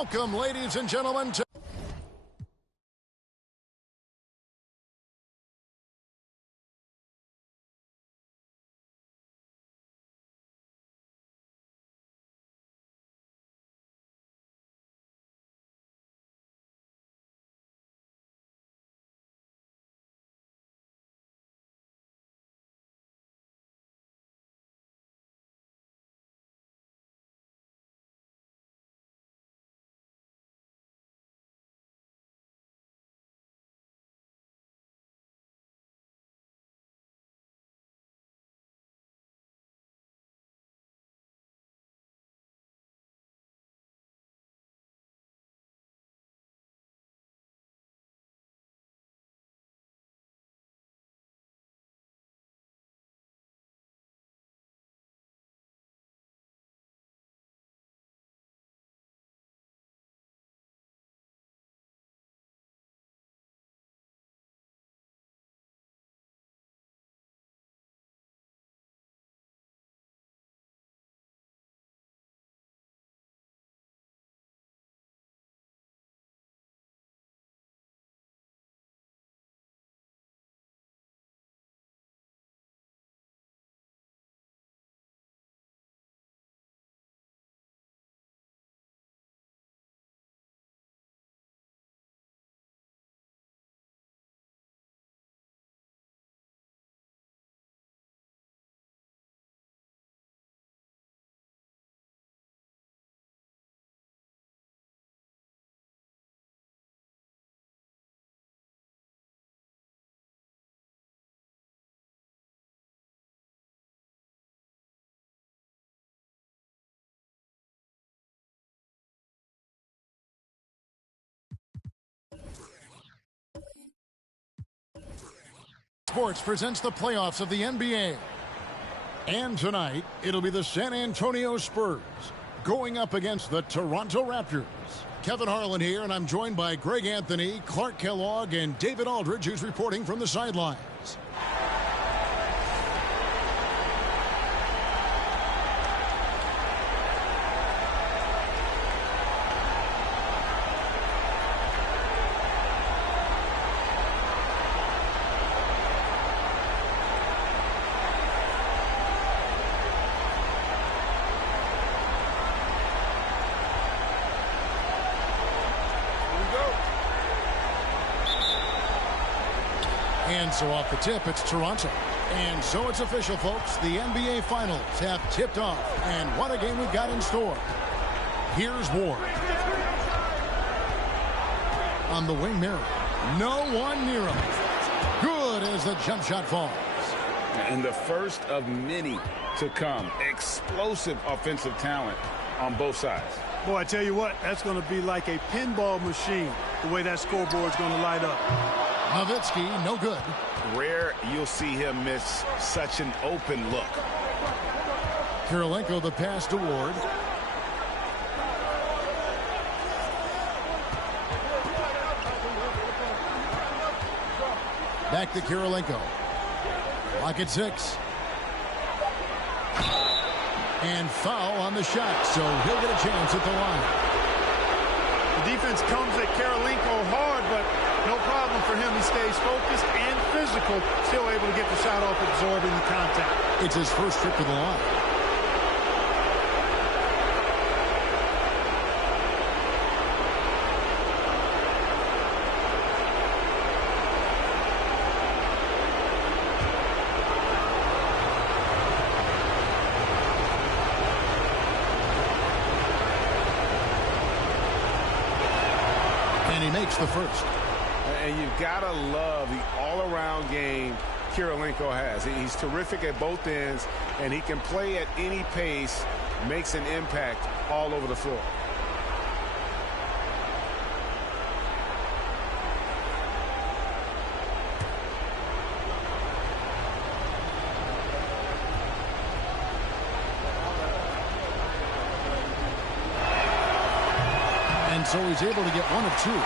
Welcome, ladies and gentlemen, to Sports presents the playoffs of the NBA. And tonight, it'll be the San Antonio Spurs going up against the Toronto Raptors. Kevin Harlan here, and I'm joined by Greg Anthony, Clark Kellogg, and David Aldridge, who's reporting from the sidelines. And so off the tip, it's Toronto. And so it's official, folks. The NBA Finals have tipped off. And what a game we've got in store. Here's Ward. On the wing mirror. No one near him. Good as the jump shot falls. And the first of many to come. Explosive offensive talent on both sides. Boy, I tell you what, that's going to be like a pinball machine, the way that scoreboard's going to light up. Nowitzki, no good. Rare you'll see him miss such an open look. Kirilenko the pass to Ward. Back to Kirilenko. Lock at 6. And foul on the shot, so he'll get a chance at the line. The defense comes at Kirilenko hard, but no problem for him. He stays focused and physical, still able to get the shot off, absorbing the contact. It's his first trip to the line. And he makes the first. And you've got to love the all-around game Kirilenko has. He's terrific at both ends, and he can play at any pace, makes an impact all over the floor. And so he's able to get one of two.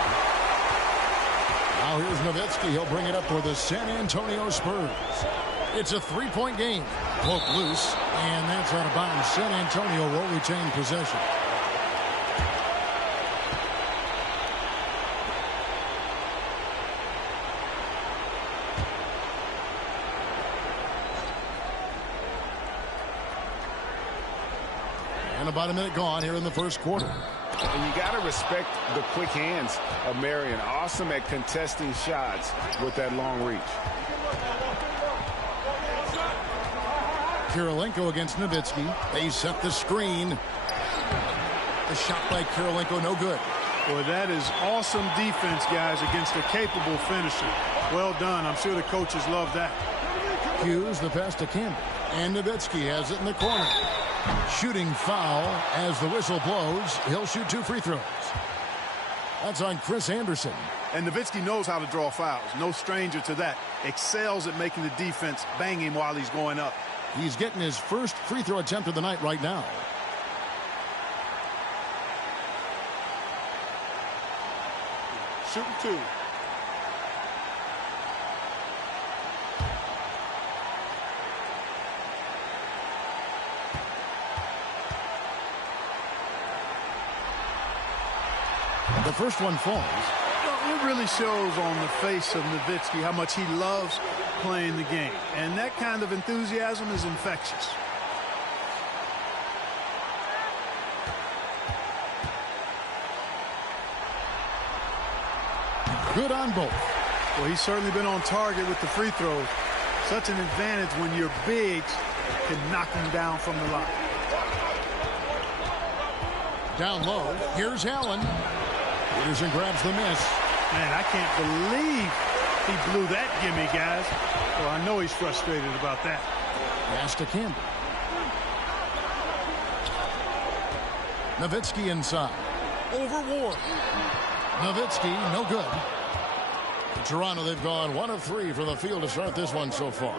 Now here's Nowitzki. He'll bring it up for the San Antonio Spurs. It's a three-point game. Poke loose, and that's out of bounds. San Antonio will retain possession. And about a minute gone here in the first quarter. And you got to respect the quick hands of Marion. Awesome at contesting shots with that long reach. Kirilenko against Nowitzki. They set the screen. The shot by Kirilenko, no good. Boy, that is awesome defense, guys, against a capable finisher. Well done. I'm sure the coaches love that. Hughes, the pass to Campbell. And Nowitzki has it in the corner. Shooting foul as the whistle blows. He'll shoot 2 free throws. That's on Chris Anderson. And Nowitzki knows how to draw fouls. No stranger to that. Excels at making the defense bang him while he's going up. He's getting his first free throw attempt of the night right now. Shooting 2. The first one falls. It really shows on the face of Nowitzki how much he loves playing the game. And that kind of enthusiasm is infectious. Good on both. Well, he's certainly been on target with the free throws. Such an advantage when your bigs can knock him down from the line. Down low. Here's Allen. Peterson grabs the miss. Man, I can't believe he blew that gimme, guys. Well, I know he's frustrated about that. Pass to Campbell. Nowitzki inside. Over Ward. Nowitzki, no good. In Toronto, they've gone 1 of 3 from the field to start this one so far.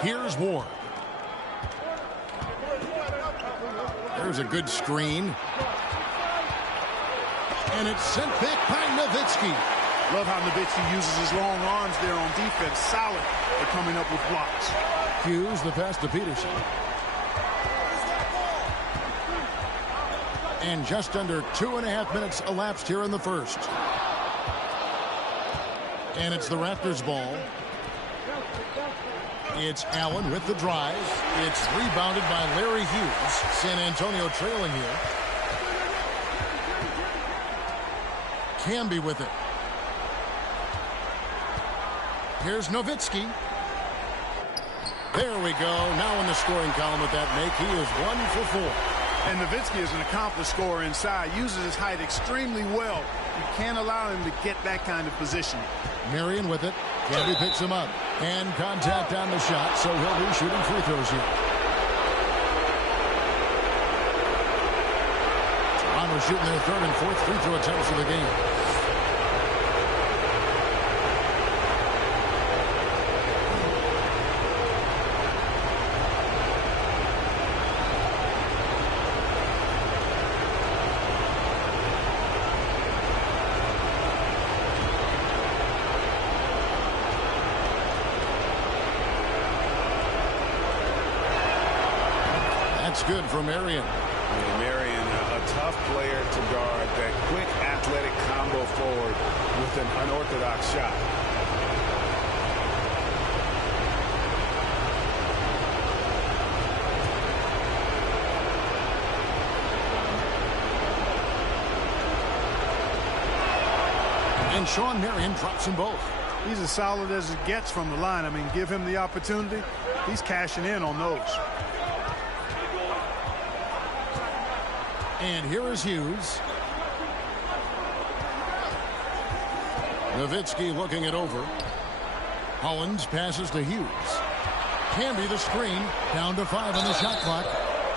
Here's Ward. There's a good screen. And it's sent back by Nowitzki. Love how Nowitzki uses his long arms there on defense. Solid at coming up with blocks. Hughes, the pass to Peterson. And just under 2.5 minutes elapsed here in the first. And it's the Raptors' ball. It's Allen with the drive. It's rebounded by Larry Hughes. San Antonio trailing here. Camby with it. Here's Nowitzki. There we go. Now in the scoring column with that make. He is 1 for 4. And Nowitzki is an accomplished scorer inside. Uses his height extremely well. You can't allow him to get that kind of positioning. Marion with it. Camby picks him up. And contact on the shot, so he'll be shooting free throws here. Toronto shooting their 3rd and 4th free throw attempts of the game. Good for Marion. Marion, a tough player to guard. That quick athletic combo forward with an unorthodox shot. And Sean Marion drops them both. He's as solid as it gets from the line. I mean, give him the opportunity. He's cashing in on those. And here is Hughes. Nowitzki looking it over. Hollins passes to Hughes. Camby the screen. Down to 5 on the shot clock.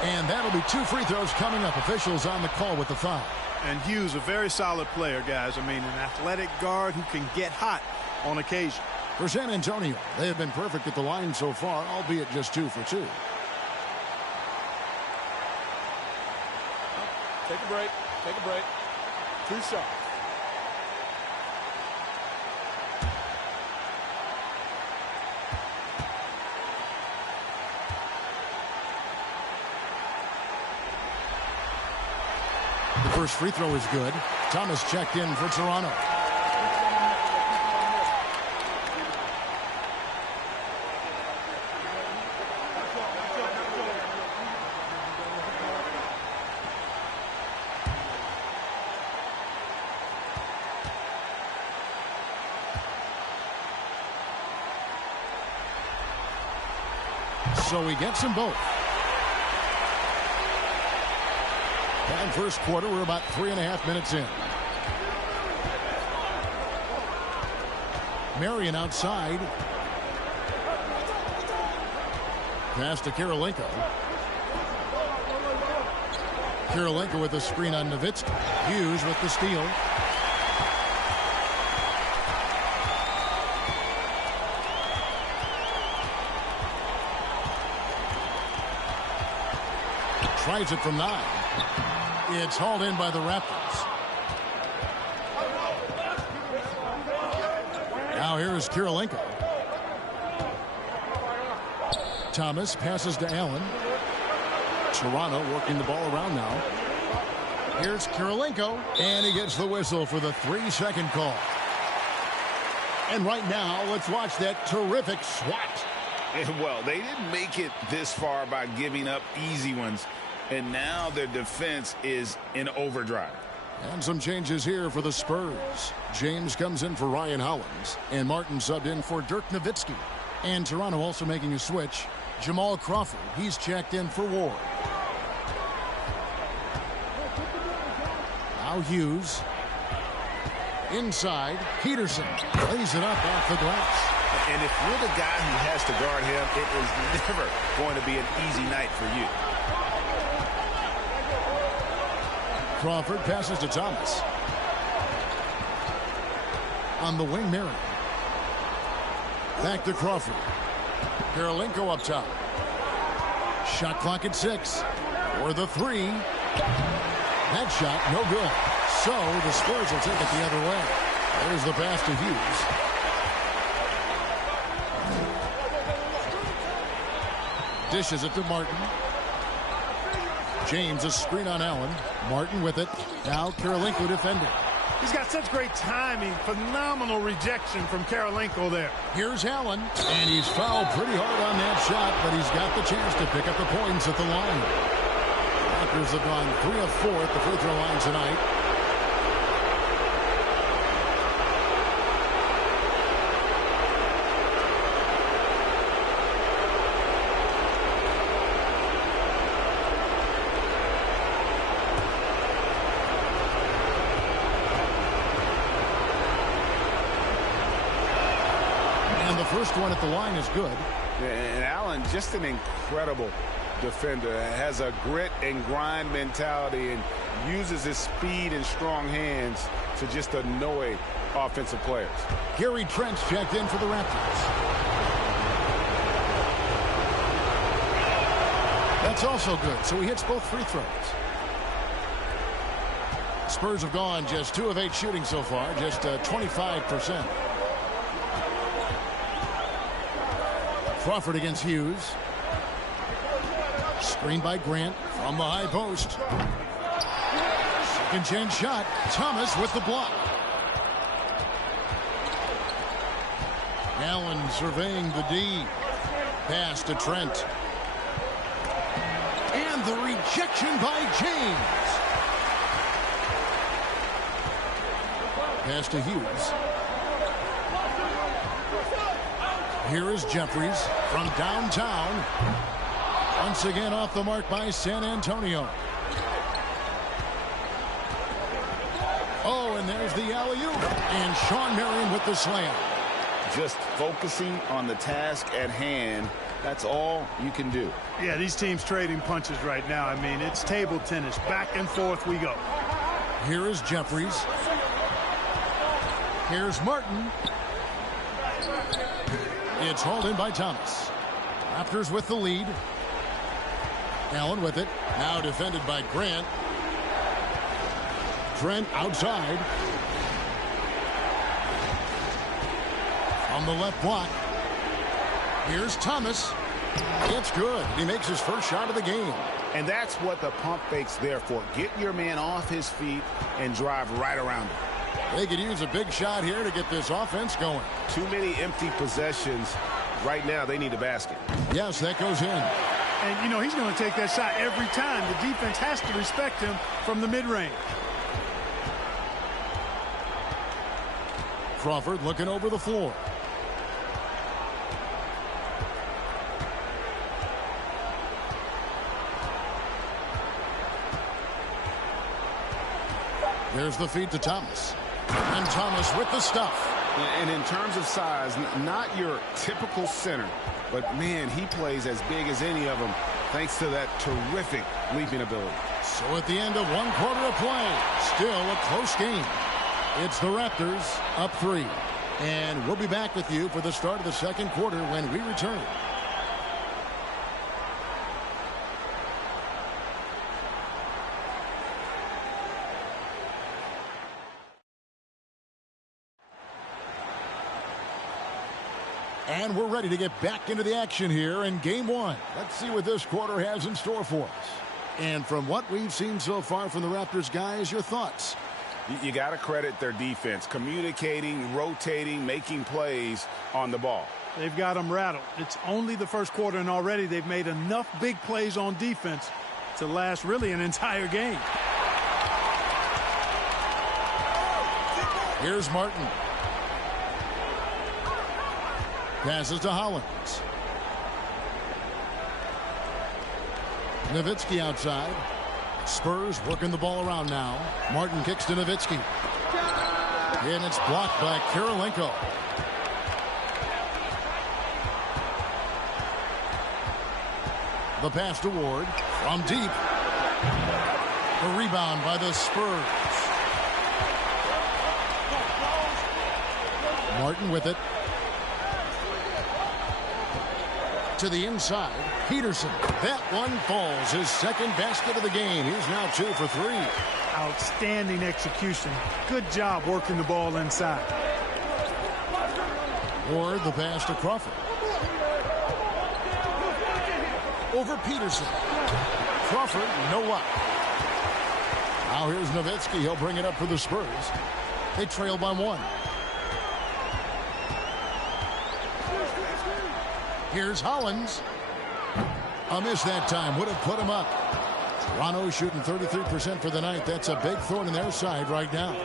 And that'll be 2 free throws coming up. Officials on the call with the foul. And Hughes, a very solid player, guys. I mean, an athletic guard who can get hot on occasion. For San Antonio, they have been perfect at the line so far, albeit just 2 for 2. Take a break. Take a break. 2 shots. The first free throw is good. Thomas checked in for Toronto. so he gets them both. And first quarter, we're about 3.5 minutes in. Marion outside. Pass to Karolinko. Karolinko with the screen on Nowitzki. Hughes with the steal. Tries it from 9. It's hauled in by the Raptors. Now here's Karolinko. Thomas passes to Allen. Toronto working the ball around now. Here's Karolinko, and he gets the whistle for the 3-second call. And right now, let's watch that terrific swat. Well, they didn't make it this far by giving up easy ones, and now their defense is in overdrive. And some changes here for the Spurs. James comes in for Ryan Hollins, and Martin subbed in for Dirk Nowitzki. And Toronto also making a switch. Jamal Crawford, he's checked in for Ward. Now Hughes. Inside, Peterson lays it up off the glass. And if you're the guy who has to guard him, it is never going to be an easy night for you. Crawford passes to Thomas. On the wing, Marion. Back to Crawford. Karolinko up top. Shot clock at 6. For the 3. That shot, no good. So the Spurs will take it the other way. There's the pass to Hughes. Dishes it to Martin. James a screen on Allen. Martin with it. Now Karolinko defending. He's got such great timing. Phenomenal rejection from Karolinko there. Here's Allen, and he's fouled pretty hard on that shot, but he's got the chance to pick up the points at the line. Raptors have gone 3 of 4 at the free throw line tonight. First one at the line is good. And Allen, just an incredible defender. Has a grit and grind mentality and uses his speed and strong hands to just annoy offensive players. Gary Trent's checked in for the Raptors. That's also good, so he hits both free throws. Spurs have gone just 2 of 8 shooting so far, just 25%. Crawford against Hughes. Screened by Grant from the high post. Second chance shot. Thomas with the block. Allen surveying the D. Pass to Trent. And the rejection by James. Pass to Hughes. Here is Jeffries from downtown. Once again off the mark by San Antonio. Oh, and there's the alley-oop. And Sean Marion with the slam. Just focusing on the task at hand. That's all you can do. Yeah, these teams trading punches right now. I mean, it's table tennis. Back and forth we go. Here is Jeffries. Here's Martin. It's hauled in by Thomas. Raptors with the lead. Allen with it. Now defended by Grant. Trent outside. On the left block. Here's Thomas. It's good. He makes his first shot of the game. And that's what the pump fake's there for. Get your man off his feet and drive right around him. They could use a big shot here to get this offense going. Too many empty possessions. Right now, they need a basket. Yes, that goes in. And, you know, he's going to take that shot every time. The defense has to respect him from the mid-range. Crawford looking over the floor. Here's the feed to Thomas. And Thomas with the stuff. And in terms of size, not your typical center, but, man, he plays as big as any of them thanks to that terrific leaping ability. So at the end of 1 quarter of play, still a close game. It's the Raptors up 3. And we'll be back with you for the start of the second quarter when we return. And we're ready to get back into the action here in game 1. Let's see what this quarter has in store for us. And from what we've seen so far from the Raptors, guys, your thoughts? You got to credit their defense, communicating, rotating, making plays on the ball. They've got them rattled. It's only the first quarter, and already they've made enough big plays on defense to last really an entire game. Here's Martin. Passes to Hollins. Nowitzki outside. Spurs working the ball around now. Martin kicks to Nowitzki. And it's blocked by Kirilenko. The pass to Ward from deep. The rebound by the Spurs. Martin with it. To the inside. Peterson. That one falls. His second basket of the game. He's now 2 for 3. Outstanding execution. Good job working the ball inside. Ward the pass to Crawford. Over Peterson. Crawford, no luck. Now here's Nowitzki. He'll bring it up for the Spurs. They trail by 1. Here's Hollins. A miss that time. Would have put him up. Toronto shooting 33% for the night. That's a big thorn in their side right now.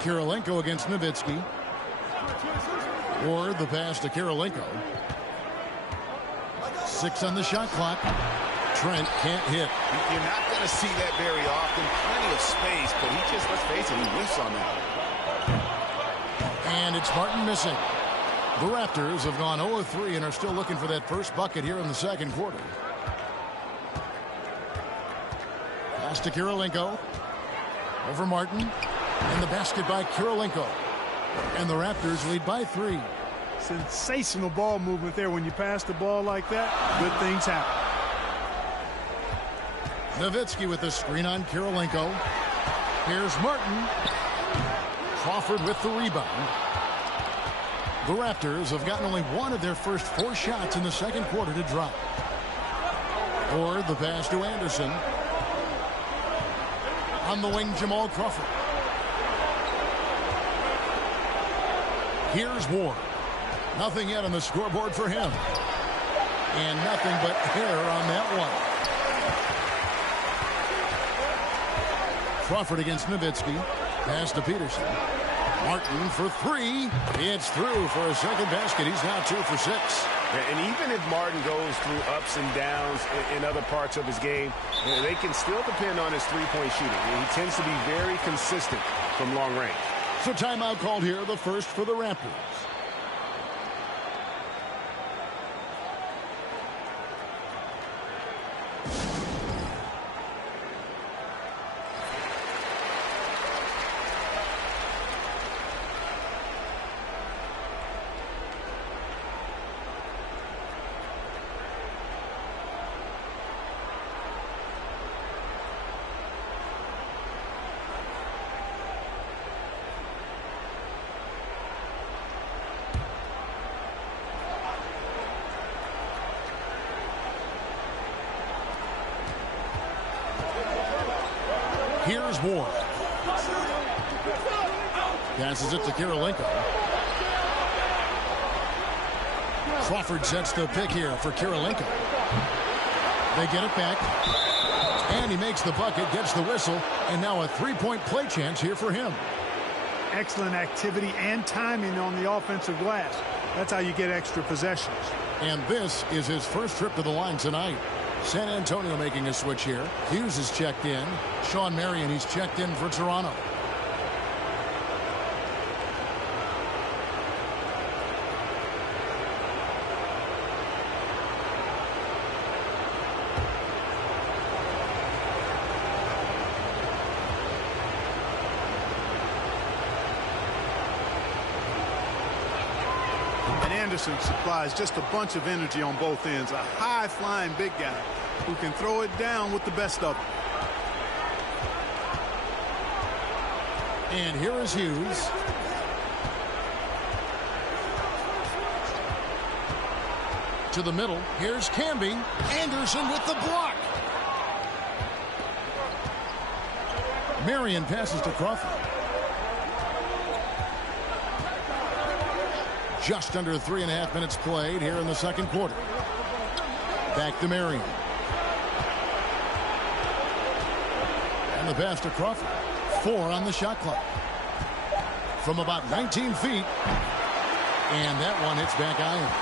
Kirilenko against Nowitzki. Ward the pass to Kirilenko. 6 on the shot clock. Trent can't hit. You're not going to see that very often. Plenty of space, but he just, let's face it, he whiffs on that. And it's Martin missing. The Raptors have gone 0-3 and are still looking for that first bucket here in the second quarter. Pass to Kirilenko. Over Martin. And the basket by Kirilenko. And the Raptors lead by 3. Sensational ball movement there. When you pass the ball like that, good things happen. Nowitzki with the screen on Kirilenko. Here's Martin. Crawford with the rebound. The Raptors have gotten only one of their first 4 shots in the second quarter to drop. Or the pass to Anderson. On the wing, Jamal Crawford. Here's Ward. Nothing yet on the scoreboard for him. And nothing but hair on that one. Crawford against Nowitzki. Pass to Peterson. Martin for 3. It's through for a second basket. He's now 2 for 6. And even if Martin goes through ups and downs in other parts of his game, they can still depend on his three-point shooting. He tends to be very consistent from long range. So timeout called here, the first for the Raptors. Here's Ward. Passes it to Kirilenko. Crawford sets the pick here for Kirilenko. They get it back. And he makes the bucket, gets the whistle, and now a three-point play chance here for him. Excellent activity and timing on the offensive glass. That's how you get extra possessions. And this is his first trip to the line tonight. San Antonio making a switch here. Hughes is checked in. Sean Marion, he's checked in for Toronto. Anderson supplies just a bunch of energy on both ends. A high-flying big guy who can throw it down with the best of them. And here is Hughes. To the middle. Here's Camby. Anderson with the block. Marion passes to Crawford. Just under 3.5 minutes played here in the second quarter. Back to Marion. And the pass to Crawford. 4 on the shot clock. From about 19 feet. And that one hits back iron.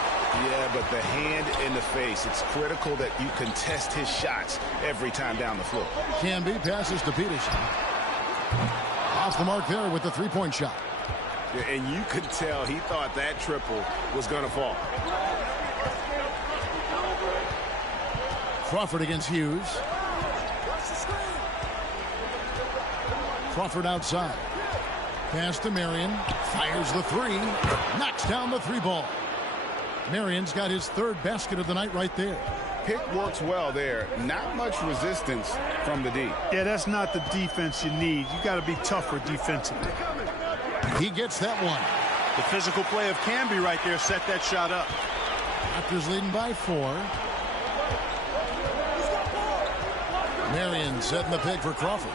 Yeah, but the hand in the face. It's critical that you contest his shots every time down the floor. Camby passes to Peterson. Off the mark there with the three-point shot. And you could tell he thought that triple was going to fall. Crawford against Hughes. Crawford outside. Pass to Marion. Fires the three. Knocks down the three ball. Marion's got his third basket of the night right there. Pick works well there. Not much resistance from the D. Yeah, that's not the defense you need. You got to be tougher defensively. He gets that one. The physical play of Camby right there set that shot up. Raptors leading by 4. Marion setting the pick for Crawford.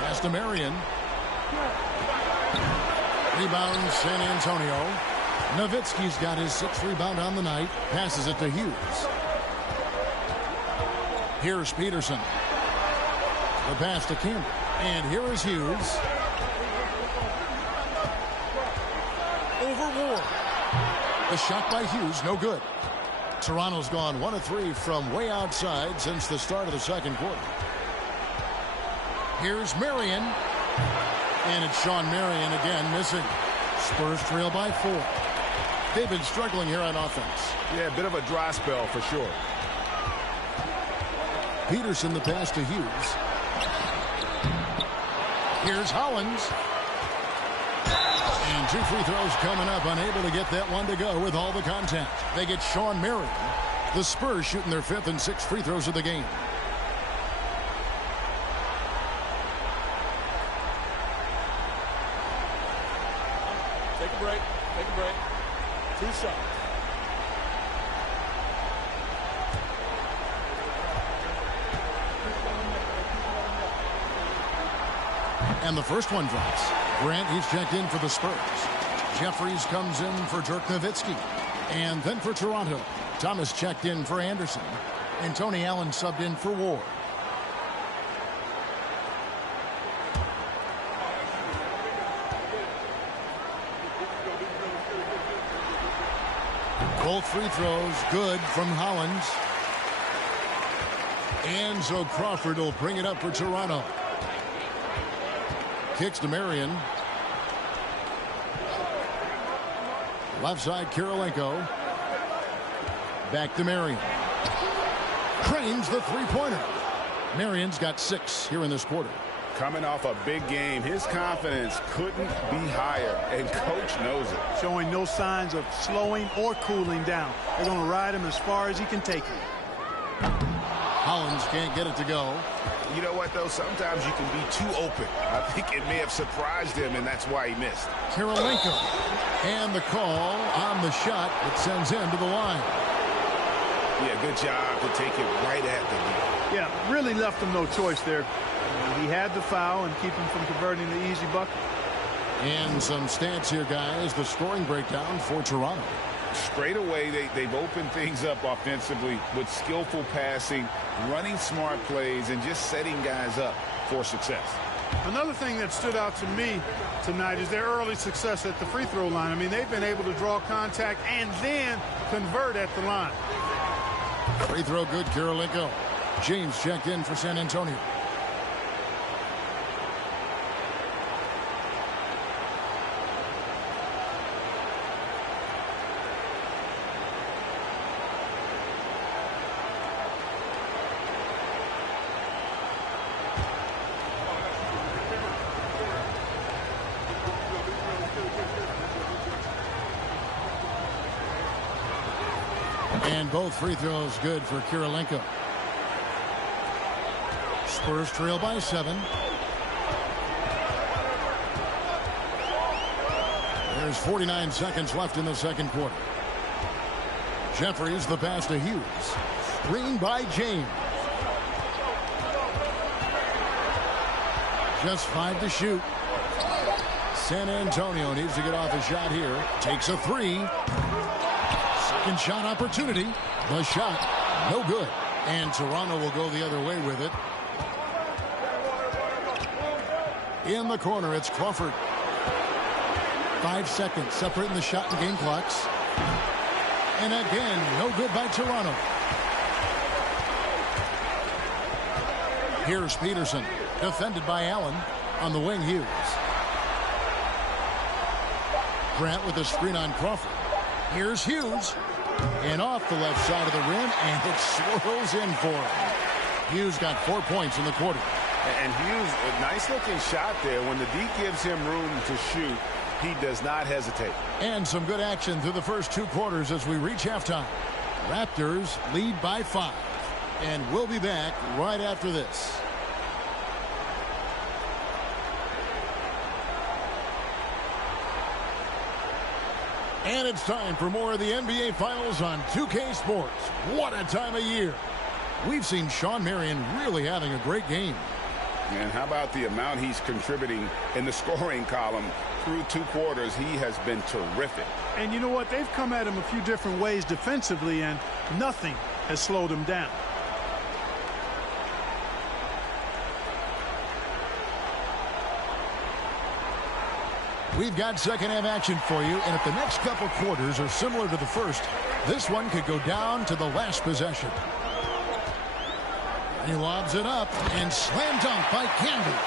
Pass to Marion. Rebound San Antonio. Nowitzki's got his 6th rebound on the night. Passes it to Hughes. Here's Peterson. The pass to Camby. And here is Hughes. Over Ward. The shot by Hughes, no good. Toronto's gone 1 of 3 from way outside since the start of the second quarter. Here's Marion. And it's Sean Marion again missing. Spurs trail by 4. They've been struggling here on offense. Yeah, a bit of a dry spell for sure. Peterson the pass to Hughes. Here's Hollins. And 2 free throws coming up, unable to get that one to go with all the contact. They get Sean Marion. The Spurs shooting their 5th and 6th free throws of the game. Take a break. Take a break. 2 shots. And the first one drops. Grant, he's checked in for the Spurs. Jeffries comes in for Dirk Nowitzki. And then for Toronto, Thomas checked in for Anderson. And Tony Allen subbed in for Ward. Both free throws good from Hollins. And so Crawford will bring it up for Toronto. Kicks to Marion. Left side, Kirilenko. Back to Marion. Cranes the three-pointer. Marion's got 6 here in this quarter. Coming off a big game, his confidence couldn't be higher, and coach knows it. Showing no signs of slowing or cooling down. They're going to ride him as far as he can take him. Hollins can't get it to go. You know what, though? Sometimes you can be too open. I think it may have surprised him, and that's why he missed. Kirilenko. And the call on the shot that sends him to the line. Yeah, good job to take it right at the knee. Yeah, really left him no choice there. He had the foul and keep him from converting the easy bucket. And some stats here, guys. The scoring breakdown for Toronto. Straight away, they've opened things up offensively with skillful passing, running smart plays, and just setting guys up for success. Another thing that stood out to me tonight is their early success at the free throw line. I mean, they've been able to draw contact and then convert at the line. Free throw good, Karolinko. James checked in for San Antonio. And both free throws good for Karolinko. Spurs trail by 7. There's 49 seconds left in the second quarter. Jeffries the pass to Hughes. Screen by James. Just 5 to shoot. San Antonio needs to get off a shot here. Takes a 3. Second shot opportunity. The shot, no good. And Toronto will go the other way with it. In the corner, it's Crawford. 5 seconds separating the shot and game clocks. And again, no good by Toronto. Here's Peterson, defended by Allen. On the wing, Hughes. Grant with a screen on Crawford. Here's Hughes. And off the left side of the rim, and it swirls in for him. Hughes got 4 points in the quarter. And Hughes, a nice-looking shot there. When the D gives him room to shoot, he does not hesitate. And some good action through the first 2 quarters as we reach halftime. Raptors lead by 5. And we'll be back right after this. And it's time for more of the NBA Finals on 2K Sports. What a time of year. We've seen Shawn Marion really having a great game. And how about the amount he's contributing in the scoring column? Through 2 quarters, he has been terrific. And you know what? They've come at him a few different ways defensively, and nothing has slowed him down. We've got second half action for you, and if the next couple quarters are similar to the first, this one could go down to the last possession. He lobs it up and slam dunk by Campbell.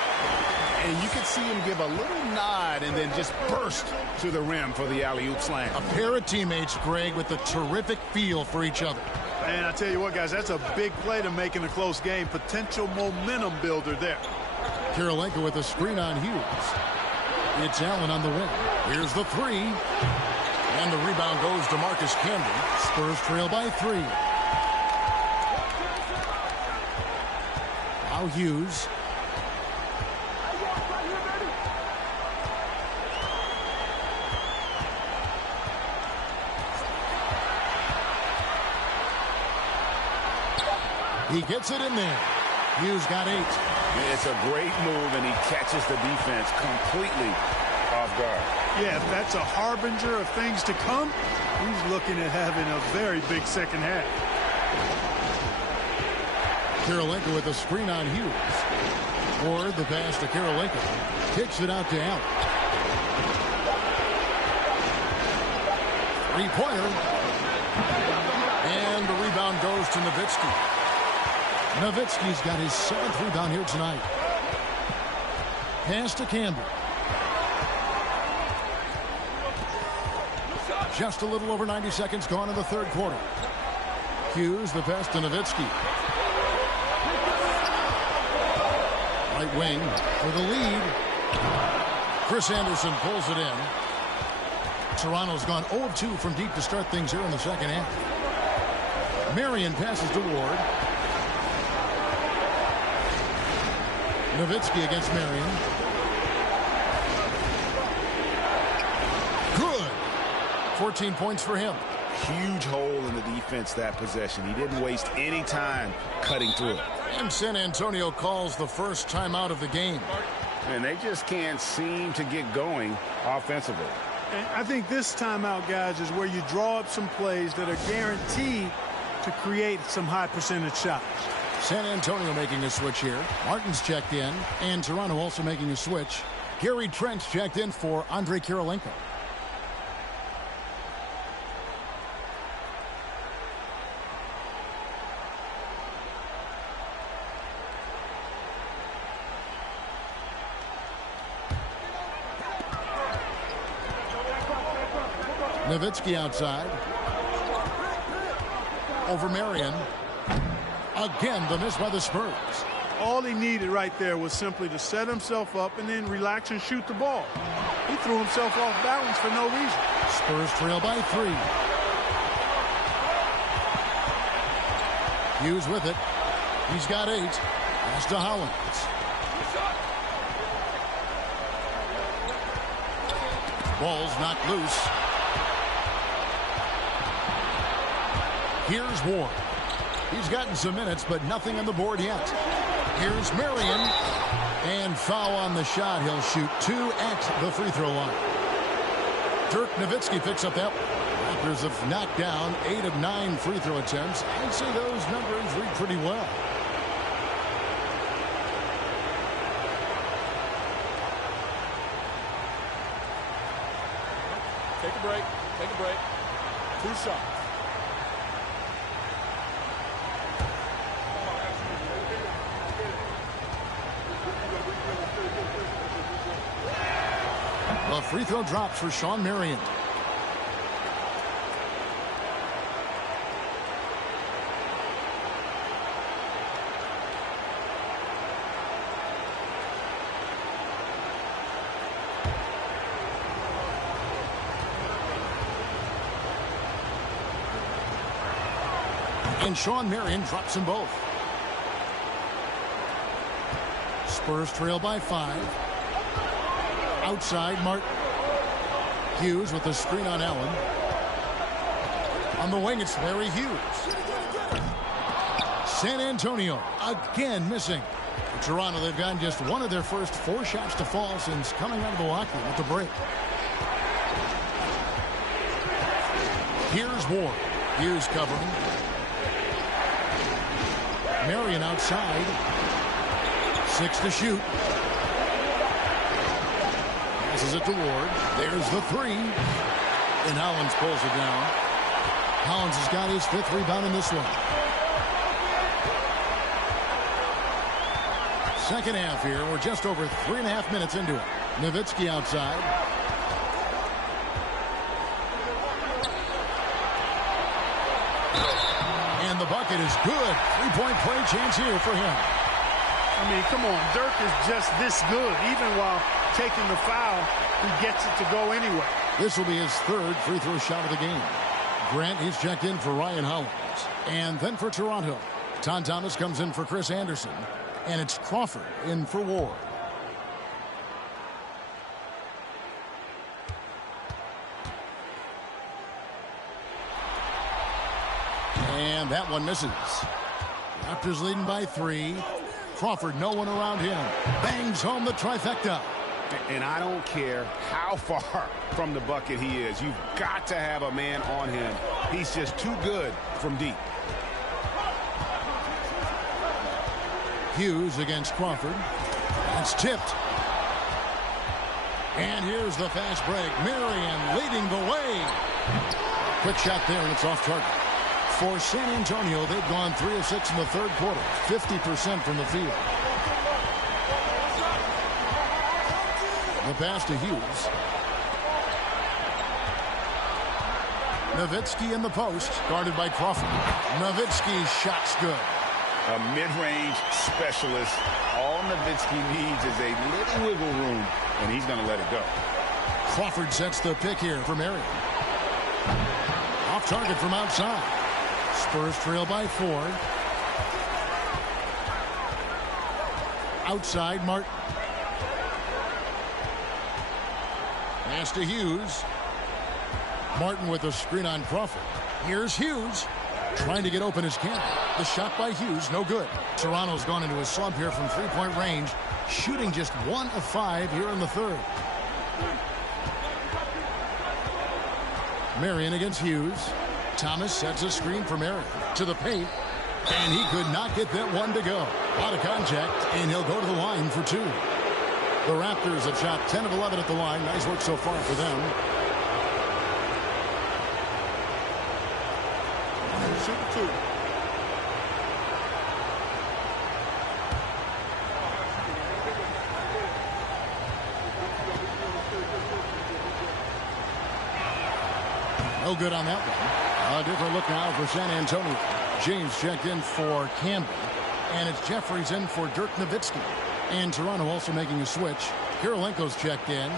And you could see him give a little nod and then just burst to the rim for the alley-oop slam. A pair of teammates, Greg, with a terrific feel for each other. And I tell you what, guys, that's a big play to make in a close game. Potential momentum builder there. Karolinko with a screen on Hughes. It's Allen on the wing. Here's the 3. And the rebound goes to Marcus Camby. Spurs trail by 3. Now Hughes. He gets it in there. Hughes got 8. It's a great move, and he catches the defense completely off guard. Yeah, if that's a harbinger of things to come, he's looking at having a very big second half. Karolinko with a screen on Hughes. Ward the pass to Karolinko. Kicks it out to Allen. 3-pointer. And the rebound goes to Nowitzki. Nowitzki's got his 7th rebound here tonight. Pass to Campbell. Just a little over 90 seconds gone in the third quarter. Hughes the pass to Nowitzki. Right wing for the lead. Chris Anderson pulls it in. Toronto's gone 0 of 2 from deep to start things here in the second half. Marion passes to Ward. Nowitzki against Marion. Good. 14 points for him. Huge hole in the defense that possession. He didn't waste any time cutting through it. And San Antonio calls the first timeout of the game. And they just can't seem to get going offensively. And I think this timeout, guys, is where you draw up some plays that are guaranteed to create some high percentage shots. San Antonio making a switch here. Martin's checked in, and Toronto also making a switch. Gary Trent's checked in for Andrei Karolinko. Nowitzki outside. Over Marion. Again, the miss by the Spurs. All he needed right there was simply to set himself up and then relax and shoot the ball. He threw himself off balance for no reason. Spurs trail by 3. Hughes with it. He's got 8. Pass to Hollins. Ball's knocked loose. Here's Ward. He's gotten some minutes, but nothing on the board yet. Here's Marion. And foul on the shot. He'll shoot 2 at the free throw line. Dirk Nowitzki picks up that one. Raptors have knocked down 8 of 9 free throw attempts. I'd say those numbers read pretty well. Take a break. Take a break. 2 shots. The free throw drops for Shawn Marion. And Shawn Marion drops them both. Spurs trail by 5. Outside, Martin. Hughes with the screen on Allen. On the wing, it's Larry Hughes. San Antonio again missing. For Toronto, they've gotten just one of their first 4 shots to fall since coming out of the locker room at the break. Here's Ward. Hughes covering. Marion outside. 6 to shoot. Passes it to Ward. There's the 3. And Hollins pulls it down. Hollins has got his 5th rebound in this one. Second half here. We're just over 3.5 minutes into it. Nowitzki outside. And the bucket is good. 3-point play chance here for him. I mean, come on. Dirk is just this good. Even while taking the foul, he gets it to go anyway. This will be his 3rd free throw shot of the game. Grant, he's checked in for Ryan Hollins. And then for Toronto, Tom Thomas comes in for Chris Anderson. And it's Crawford in for Ward. And that one misses. Raptors leading by 3. Crawford, no one around him. Bangs home the trifecta. And I don't care how far from the bucket he is. You've got to have a man on him. He's just too good from deep. Hughes against Crawford. That's tipped. And here's the fast break. Marion leading the way. Quick shot there, and it's off target. For San Antonio, they've gone 3 of 6 in the 3rd quarter. 50% from the field. The pass to Hughes. Nowitzki in the post, guarded by Crawford. Nowitzki's shot's good. A mid-range specialist. All Nowitzki needs is a little wiggle room, and he's going to let it go. Crawford sets the pick here for Marion. Off target from outside. Spurs trail by 4. Outside, Martin. Pass to Hughes. Martin with a screen on Crawford. Here's Hughes. Trying to get open as can. The shot by Hughes, no good. Toronto's gone into a slump here from 3-point range. Shooting just 1 of 5 here in the 3rd. Marion against Hughes. Thomas sets a screen for Marion. To the paint. And he could not get that one to go. Out of contact, and he'll go to the line for 2. The Raptors have shot 10 of 11 at the line. Nice work so far for them. Shoot 2. No good on that one. A different look now for San Antonio. James checked in for Campbell. And it's Jeffries in for Dirk Nowitzki. And Toronto also making a switch. Kirilenko's checked in.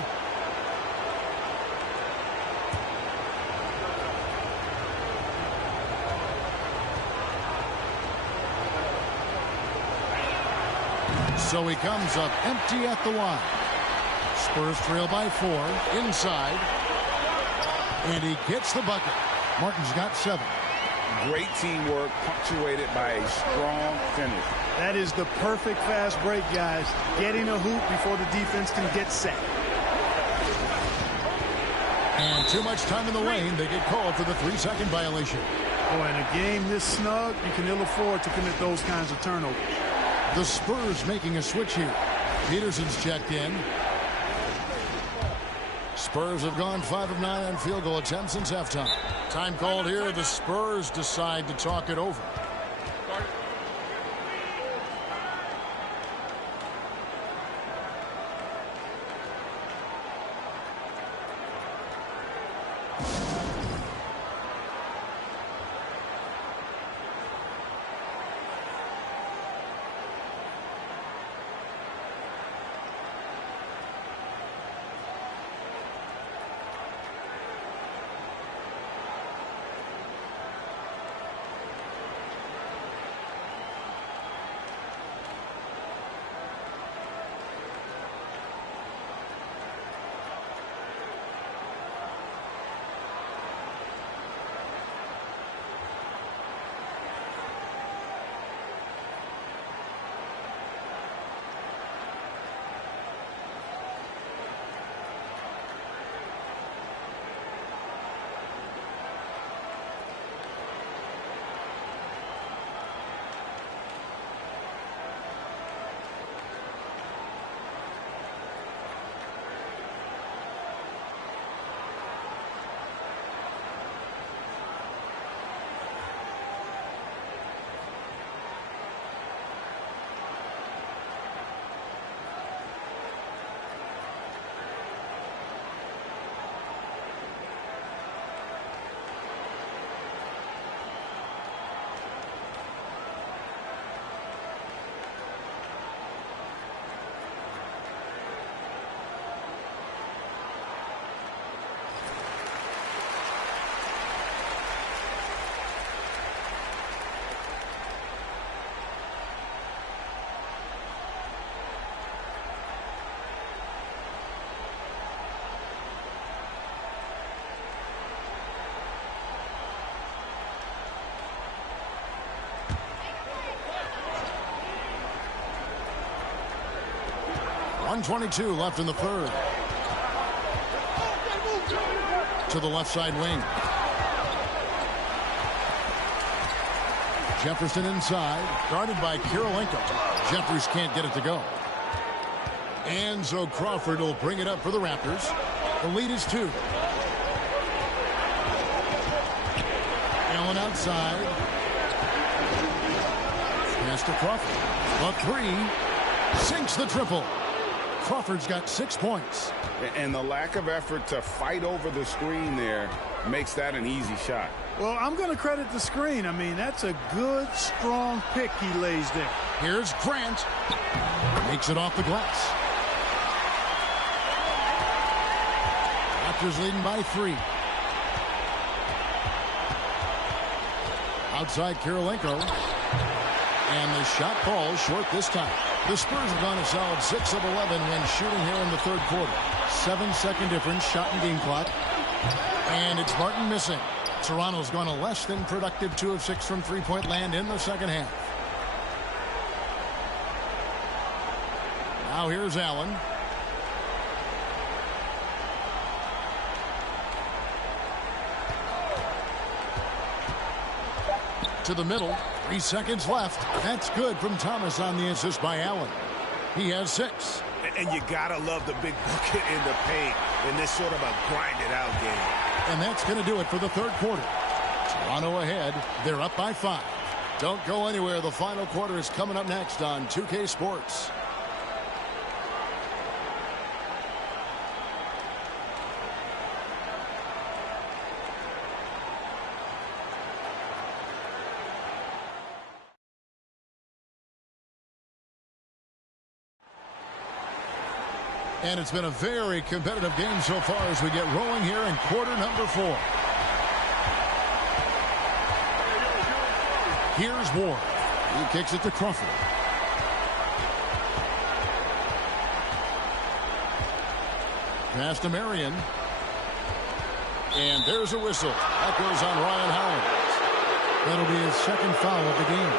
So he comes up empty at the line. Spurs trail by 4. Inside. And he gets the bucket. Martin's got 7. Great teamwork punctuated by a strong finish. That is the perfect fast break, guys. Getting a hoop before the defense can get set. And too much time in the lane. They get called for the 3-second violation. Oh, in a game this snug, you can ill afford to commit those kinds of turnovers. The Spurs making a switch here. Peterson's checked in. Spurs have gone 5 of 9 on field goal attempts since halftime. Time called here. The Spurs decide to talk it over. .122 left in the third. To the left side wing. Jefferson inside, guarded by Kirilenko. Jeffries can't get it to go. And so Crawford will bring it up for the Raptors. The lead is 2. Allen outside. Pass to Crawford. A 3. Sinks the triple. Crawford's got 6 points. And the lack of effort to fight over the screen there makes that an easy shot. Well, I'm going to credit the screen. I mean, that's a good, strong pick he lays there. Here's Grant. Makes it off the glass. Raptors leading by 3. Outside Kirilenko. And the shot falls short this time. The Spurs have gone a solid 6 of 11 when shooting here in the third quarter. 7-second difference, shot and game clock. And it's Martin missing. Toronto's gone a less than productive 2 of 6 from three-point land in the second half. Now here's Allen. To the middle. 3 seconds left. That's good from Thomas on the assist by Allen. He has 6. And you gotta love the big bucket in the paint in this sort of a grinded out game. And that's going to do it for the third quarter. Toronto ahead. They're up by 5. Don't go anywhere. The final quarter is coming up next on 2K Sports. And it's been a very competitive game so far as we get rolling here in quarter number 4. Here's Ward. He kicks it to Crawford. Pass to Marion. And there's a whistle. That goes on Ryan Howard. That'll be his second foul of the game.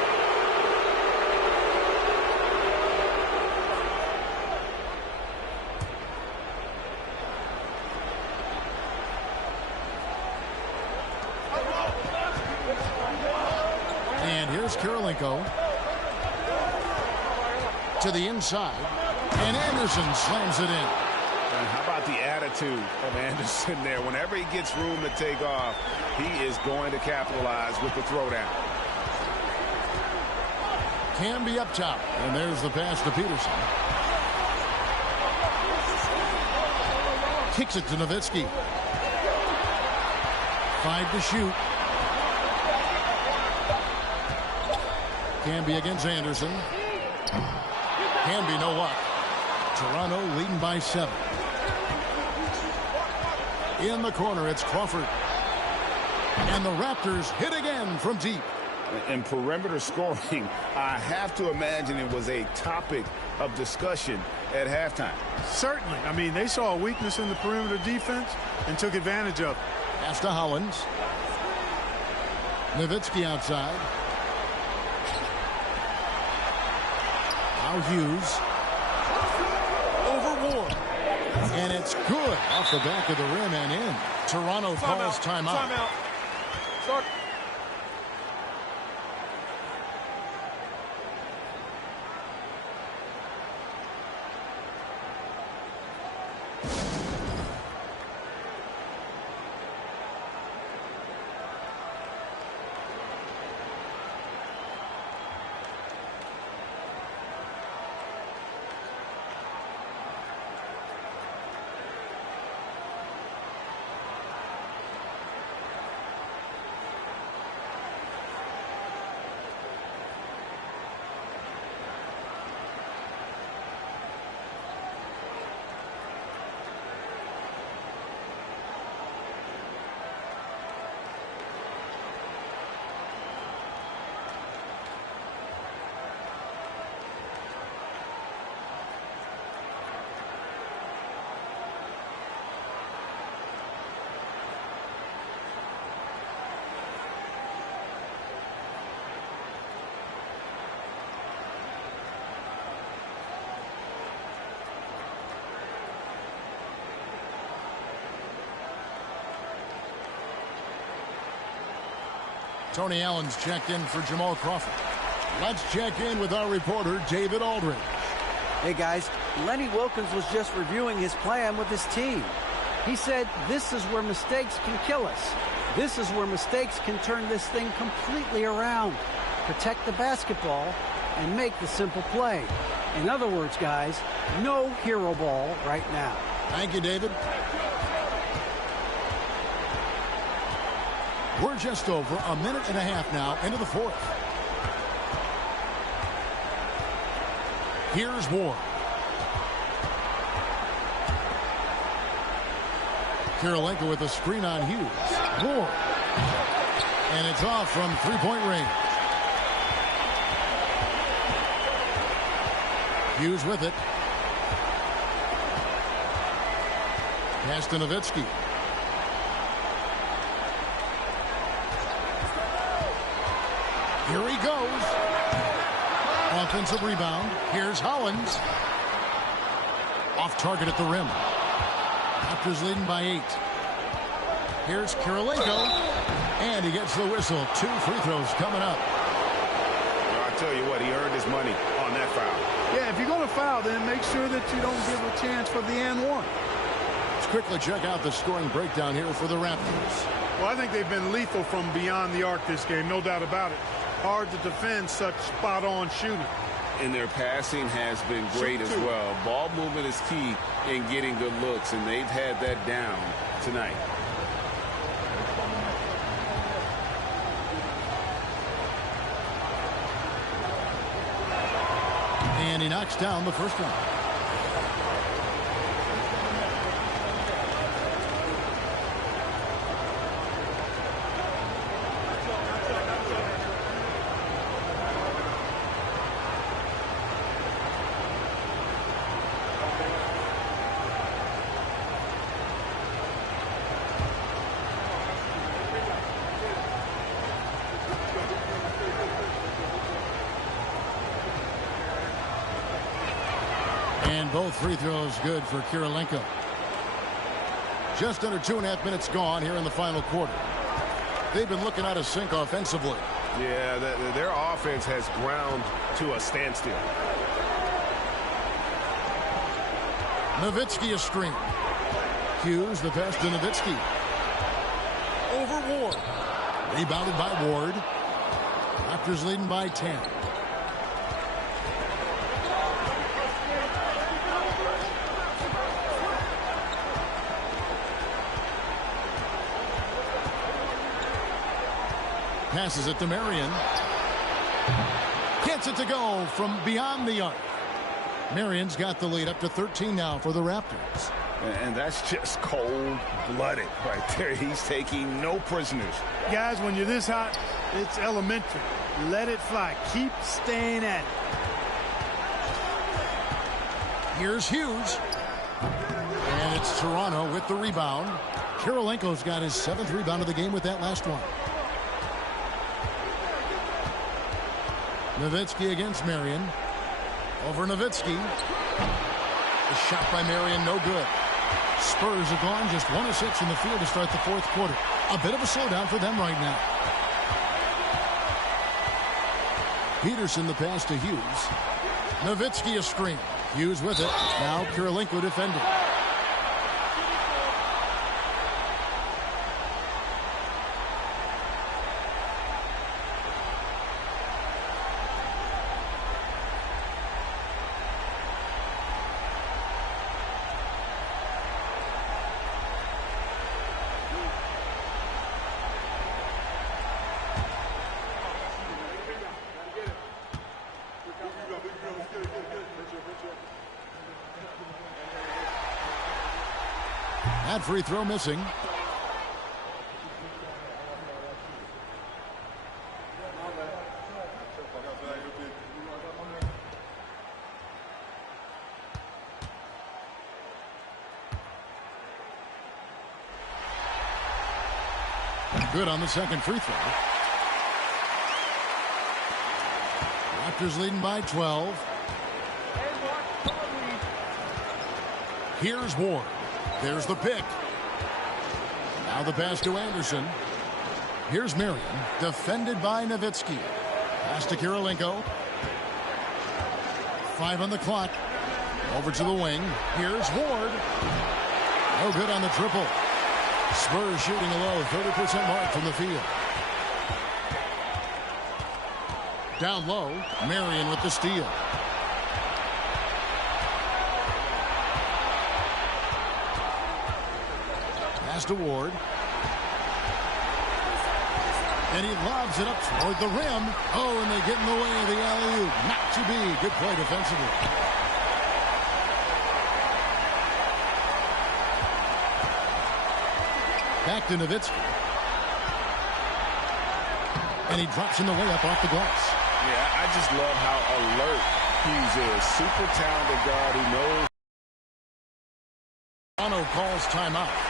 And here's Karolinko to the inside. And Anderson slams it in. How about the attitude of Anderson there? Whenever he gets room to take off, he is going to capitalize with the throwdown. Can be up top. And there's the pass to Peterson. Kicks it to Nowitzki. 5 to shoot. Can be against Anderson. Can be no luck. Toronto leading by 7. In the corner, it's Crawford. And the Raptors hit again from deep. And perimeter scoring, I have to imagine it was a topic of discussion at halftime. Certainly. I mean, they saw a weakness in the perimeter defense and took advantage of it. Pass to Hollins. Nowitzki outside. Now Hughes. Over Ward. And it's good off the back of the rim and in. Toronto calls timeout. Timeout. Start. Tony Allen's checked in for Jamal Crawford. Let's check in with our reporter, David Aldridge. Hey, guys. Lenny Wilkins was just reviewing his plan with his team. He said, this is where mistakes can kill us. This is where mistakes can turn this thing completely around. Protect the basketball and make the simple play. In other words, guys, no hero ball right now. Thank you, David. We're just over a minute and a half now into the 4th. Here's Ward. Karolinko with a screen on Hughes. Ward. And it's off from three-point range. Hughes with it. Pass to Nowitzki. Here he goes. Offensive rebound. Here's Hollins. Off target at the rim. Raptors leading by 8. Here's Karolinko. And he gets the whistle. 2 free throws coming up. Well, I tell you what, he earned his money on that foul. Yeah, if you're going to foul, then make sure that you don't give a chance for the and one. Let's quickly check out the scoring breakdown here for the Raptors. Well, I think they've been lethal from beyond the arc this game, no doubt about it. Hard to defend such spot-on shooting. And their passing has been great as well. Ball movement is key in getting good looks, and they've had that down tonight. And he knocks down the first one. And both free throws good for Kirilenko. Just under 2.5 minutes gone here in the final quarter. They've been looking out of sync offensively. Yeah, their offense has ground to a standstill. Nowitzki a screen. Hughes the pass to Nowitzki. Over Ward. Rebounded by Ward. Raptors leading by 10. Passes it to Marion. Gets it to go from beyond the arc. Marion's got the lead up to 13 now for the Raptors. And that's just cold-blooded right there. He's taking no prisoners. Guys, when you're this hot, it's elementary. Let it fly. Keep staying at it. Here's Hughes. And it's Toronto with the rebound. Kirilenko's got his 7th rebound of the game with that last one. Nowitzki against Marion. Over Nowitzki. The shot by Marion, no good. Spurs have gone just 1 of 6 in the field to start the 4th quarter. A bit of a slowdown for them right now. Peterson the pass to Hughes. Nowitzki a screen. Hughes with it. Now Kirilenko defending. That free throw missing. Good on the second free throw. Raptors leading by 12. Here's Ward. There's the pick. Now the pass to Anderson. Here's Marion, defended by Nowitzki. Pass to Kirilenko. 5 on the clock. Over to the wing. Here's Ward. No good on the triple. Spurs shooting a low 30% mark from the field. Down low, Marion with the steal. Pass to Ward. And he lobs it up toward the rim. Oh, and they get in the way of the alley-oop. Not to be. Good play defensively. Back to Nowitzki. And he drops in the layup off the glass. Yeah, I just love how alert Hughes is. Super talented guard who knows. Toronto calls timeout.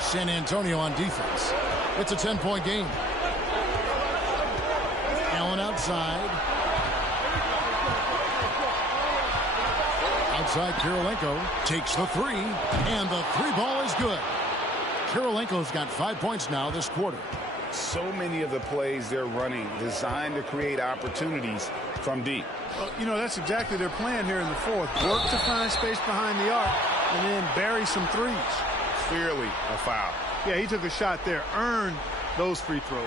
San Antonio on defense. It's a 10-point game. Allen outside. Outside Kirilenko takes the three, and the three ball is good. Kirilenko's got 5 points now this quarter. So many of the plays they're running designed to create opportunities from deep. Well, you know, that's exactly their plan here in the fourth. Work to find space behind the arc and then bury some threes. Clearly a foul. Yeah, he took a shot there, earned those free throws.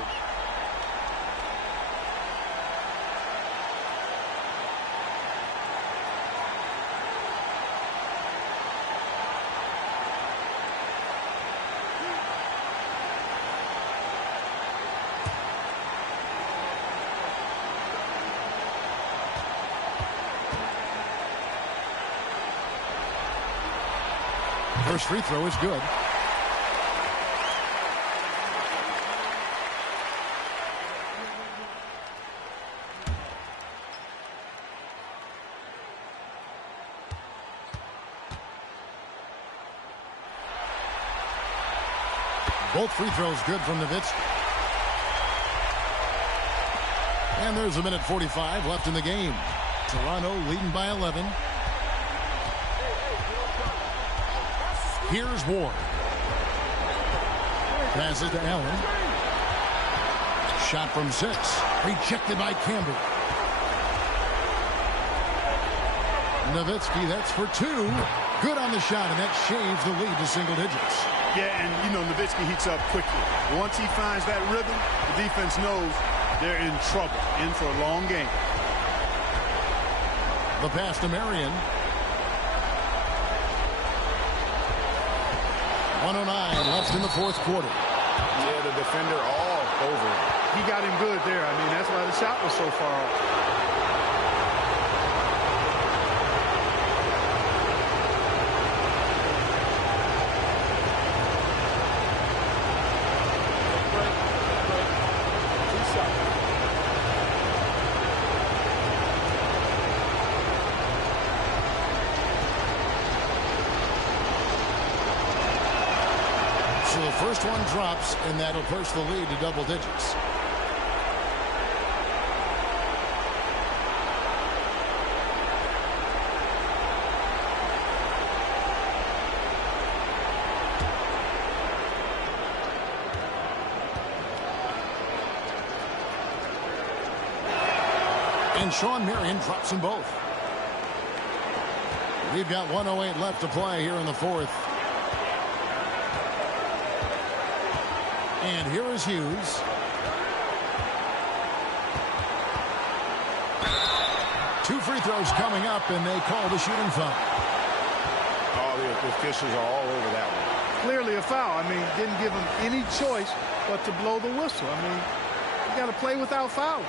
First free throw is good. Both free throws good from Nowitzki. And there's a minute 45 left in the game. Toronto leading by 11. Here's Ward. Passes to Allen. Shot from 6. Rejected by Campbell. Nowitzki, that's for 2. Good on the shot, and that shaves the lead to single digits. Yeah, and, you know, Nowitzki heats up quickly. Once he finds that rhythm, the defense knows they're in trouble, in for a long game. The pass to Marion. 1:09 left in the fourth quarter. Yeah, the defender all over it. He got him good there. I mean, that's why the shot was so far off. So the first one drops, and that'll push the lead to double digits. And Sean Marion drops them both. We've got 1:08 left to play here in the fourth. And here is Hughes. Two free throws coming up, and they call the shooting foul. Oh, the officials are all over that one. Clearly a foul. I mean, didn't give him any choice but to blow the whistle. I mean, you got to play without fouling.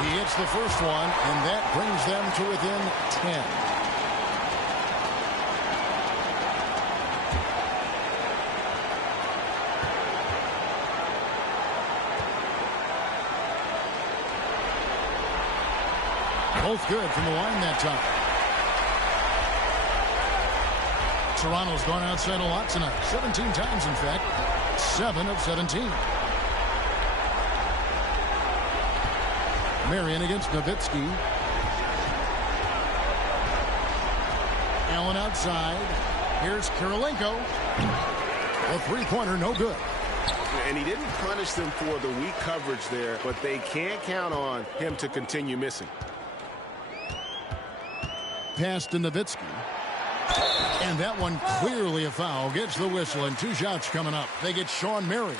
He hits the first one, and that brings them to within 10. Both good from the line that time. Toronto's gone outside a lot tonight. 17 times, in fact. 7 of 17. Marion against Nowitzki. Allen outside. Here's Kirilenko. A three-pointer, no good. And he didn't punish them for the weak coverage there, but they can't count on him to continue missing. Pass to Nowitzki. And that one clearly a foul. Gets the whistle, and 2 shots coming up. They get Sean Marion.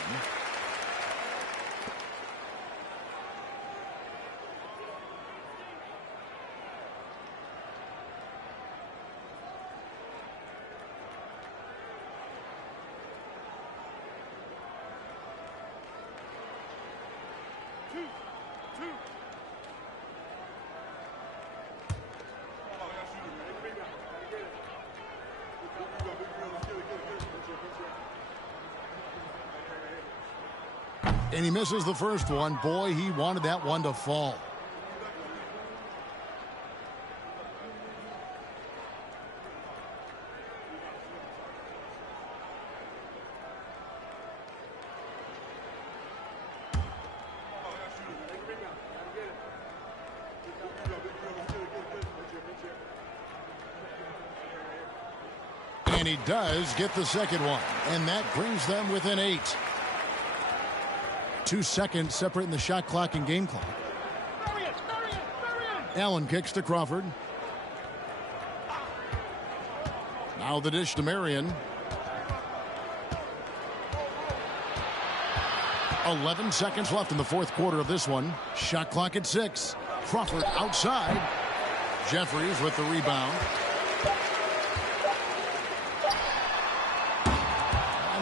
And he misses the first one. Boy, he wanted that one to fall. And he does get the second one. And that brings them within 8. 2 seconds separating the shot clock and game clock. Allen kicks to Crawford. Now the dish to Marion. 11 seconds left in the fourth quarter of this one. Shot clock at 6. Crawford outside. Jeffries with the rebound.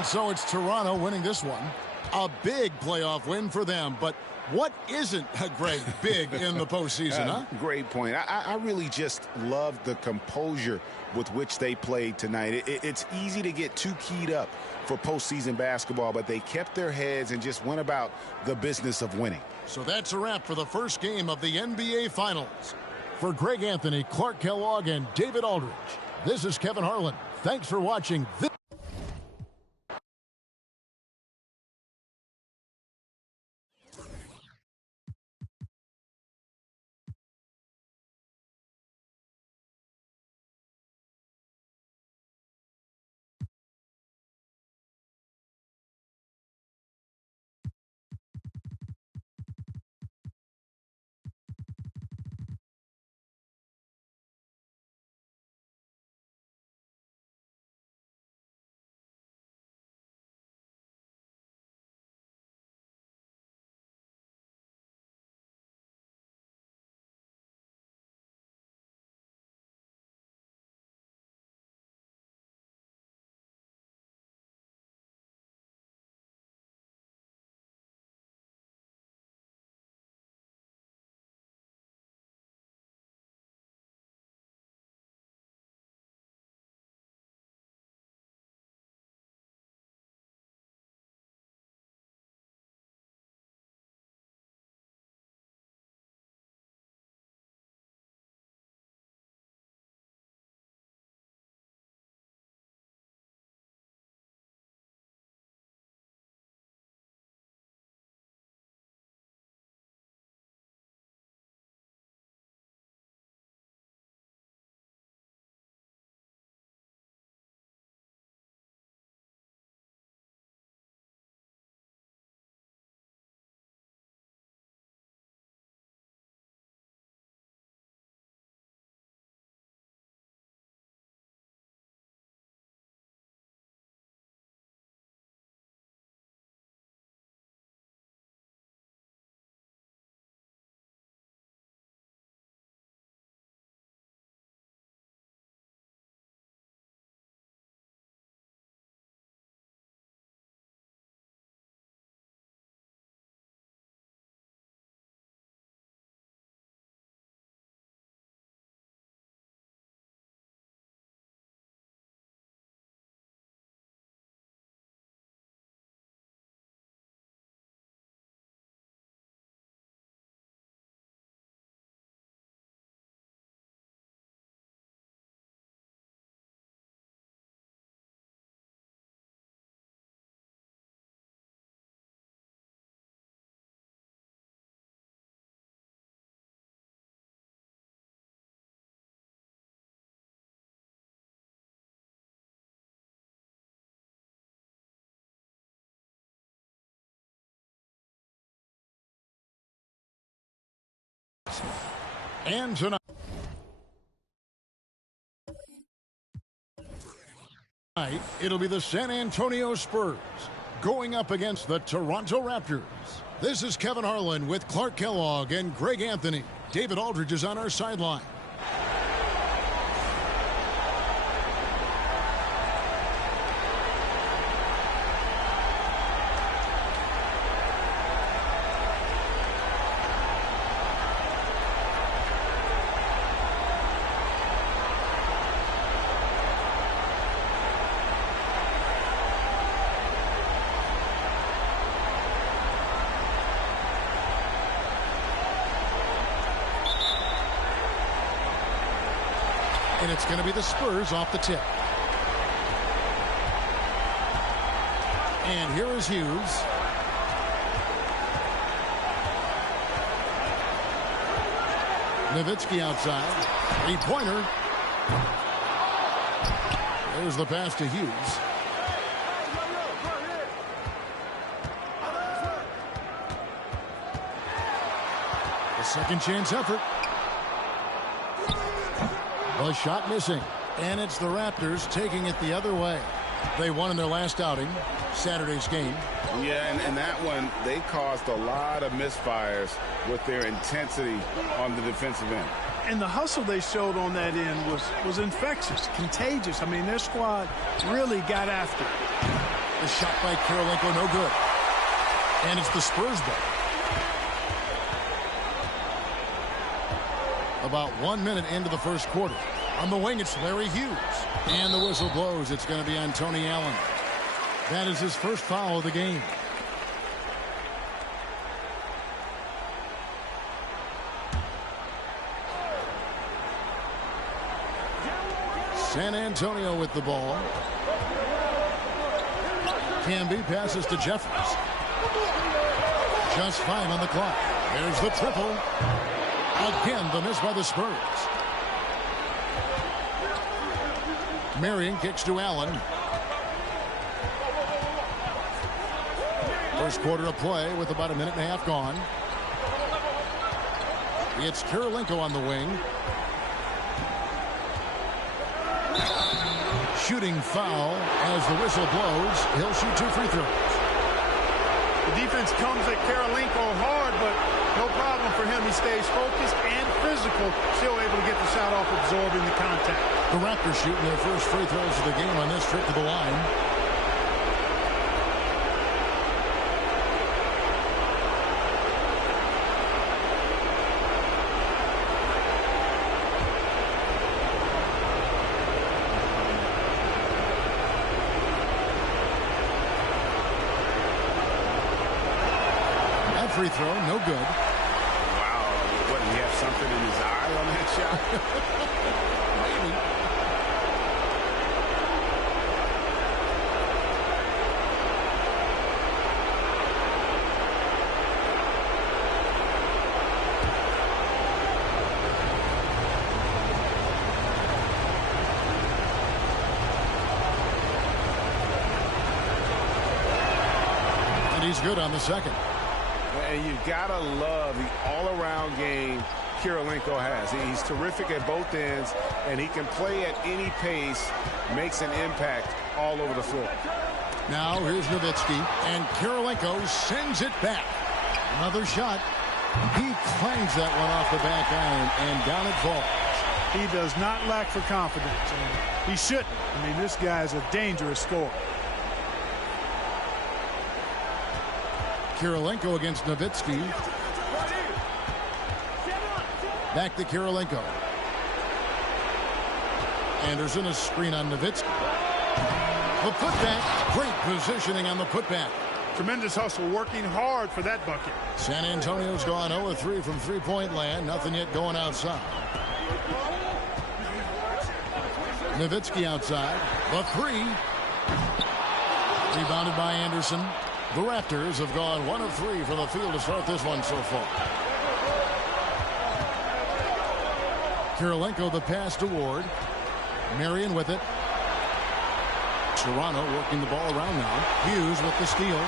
And so it's Toronto winning this one. A big playoff win for them, but what isn't a great big in the postseason, huh? Great point. I really just love the composure with which they played tonight. It's easy to get too keyed up for postseason basketball, but they kept their heads and just went about the business of winning. So that's a wrap for the first game of the NBA Finals. For Greg Anthony, Clark Kellogg, and David Aldridge, this is Kevin Harlan. Thanks for watching this. And tonight, it'll be the San Antonio Spurs going up against the Toronto Raptors. This is Kevin Harlan with Clark Kellogg and Greg Anthony. David Aldridge is on our sideline. And it's going to be the Spurs off the tip. And here is Hughes. Nowitzki outside. Three-pointer. There's the pass to Hughes. The second chance effort. The shot missing. And it's the Raptors taking it the other way. They won in their last outing, Saturday's game. Yeah, and that one, they caused a lot of misfires with their intensity on the defensive end. And the hustle they showed on that end was infectious, contagious. I mean, their squad really got after it. The shot by Kirilenko, no good. And it's the Spurs ball. About 1 minute into the first quarter. On the wing, it's Larry Hughes. And the whistle blows. It's going to be on Tony Allen. That is his first foul of the game. San Antonio with the ball. Camby passes to Jeffries. Just 5 on the clock. There's the triple. Again, the miss by the Spurs. Marion kicks to Allen. First quarter of play with about a minute and a half gone. It's Kirilenko on the wing. Shooting foul as the whistle blows. He'll shoot 2 free throws. The defense comes at Kirilenko hard, but no problem for him. He stays focused and physical, still able to get the shot off, absorbing the contact. The Raptors shooting their first free throws of the game on this trip to the line. Free throw, no good. Wow, what, did he have something in his eye on that shot? Maybe. And he's good on the second. And you've got to love the all-around game Kirilenko has. He's terrific at both ends, and he can play at any pace, makes an impact all over the floor. Now here's Nowitzki, and Kirilenko sends it back. Another shot. He clangs that one off the back iron, and down it falls. He does not lack for confidence, and he shouldn't. I mean, this guy's a dangerous scorer. Kirilenko against Nowitzki. Back to Kirilenko. Anderson, a screen on Nowitzki. The putback. Great positioning on the putback. Tremendous hustle, working hard for that bucket. San Antonio's gone 0-3 from three-point land. Nothing yet going outside. Nowitzki outside. The three. Rebounded by Anderson. The Raptors have gone 1 of 3 from the field to start this one so far. Kirilenko the pass to Ward. Marion with it. Toronto working the ball around now. Hughes with the steal.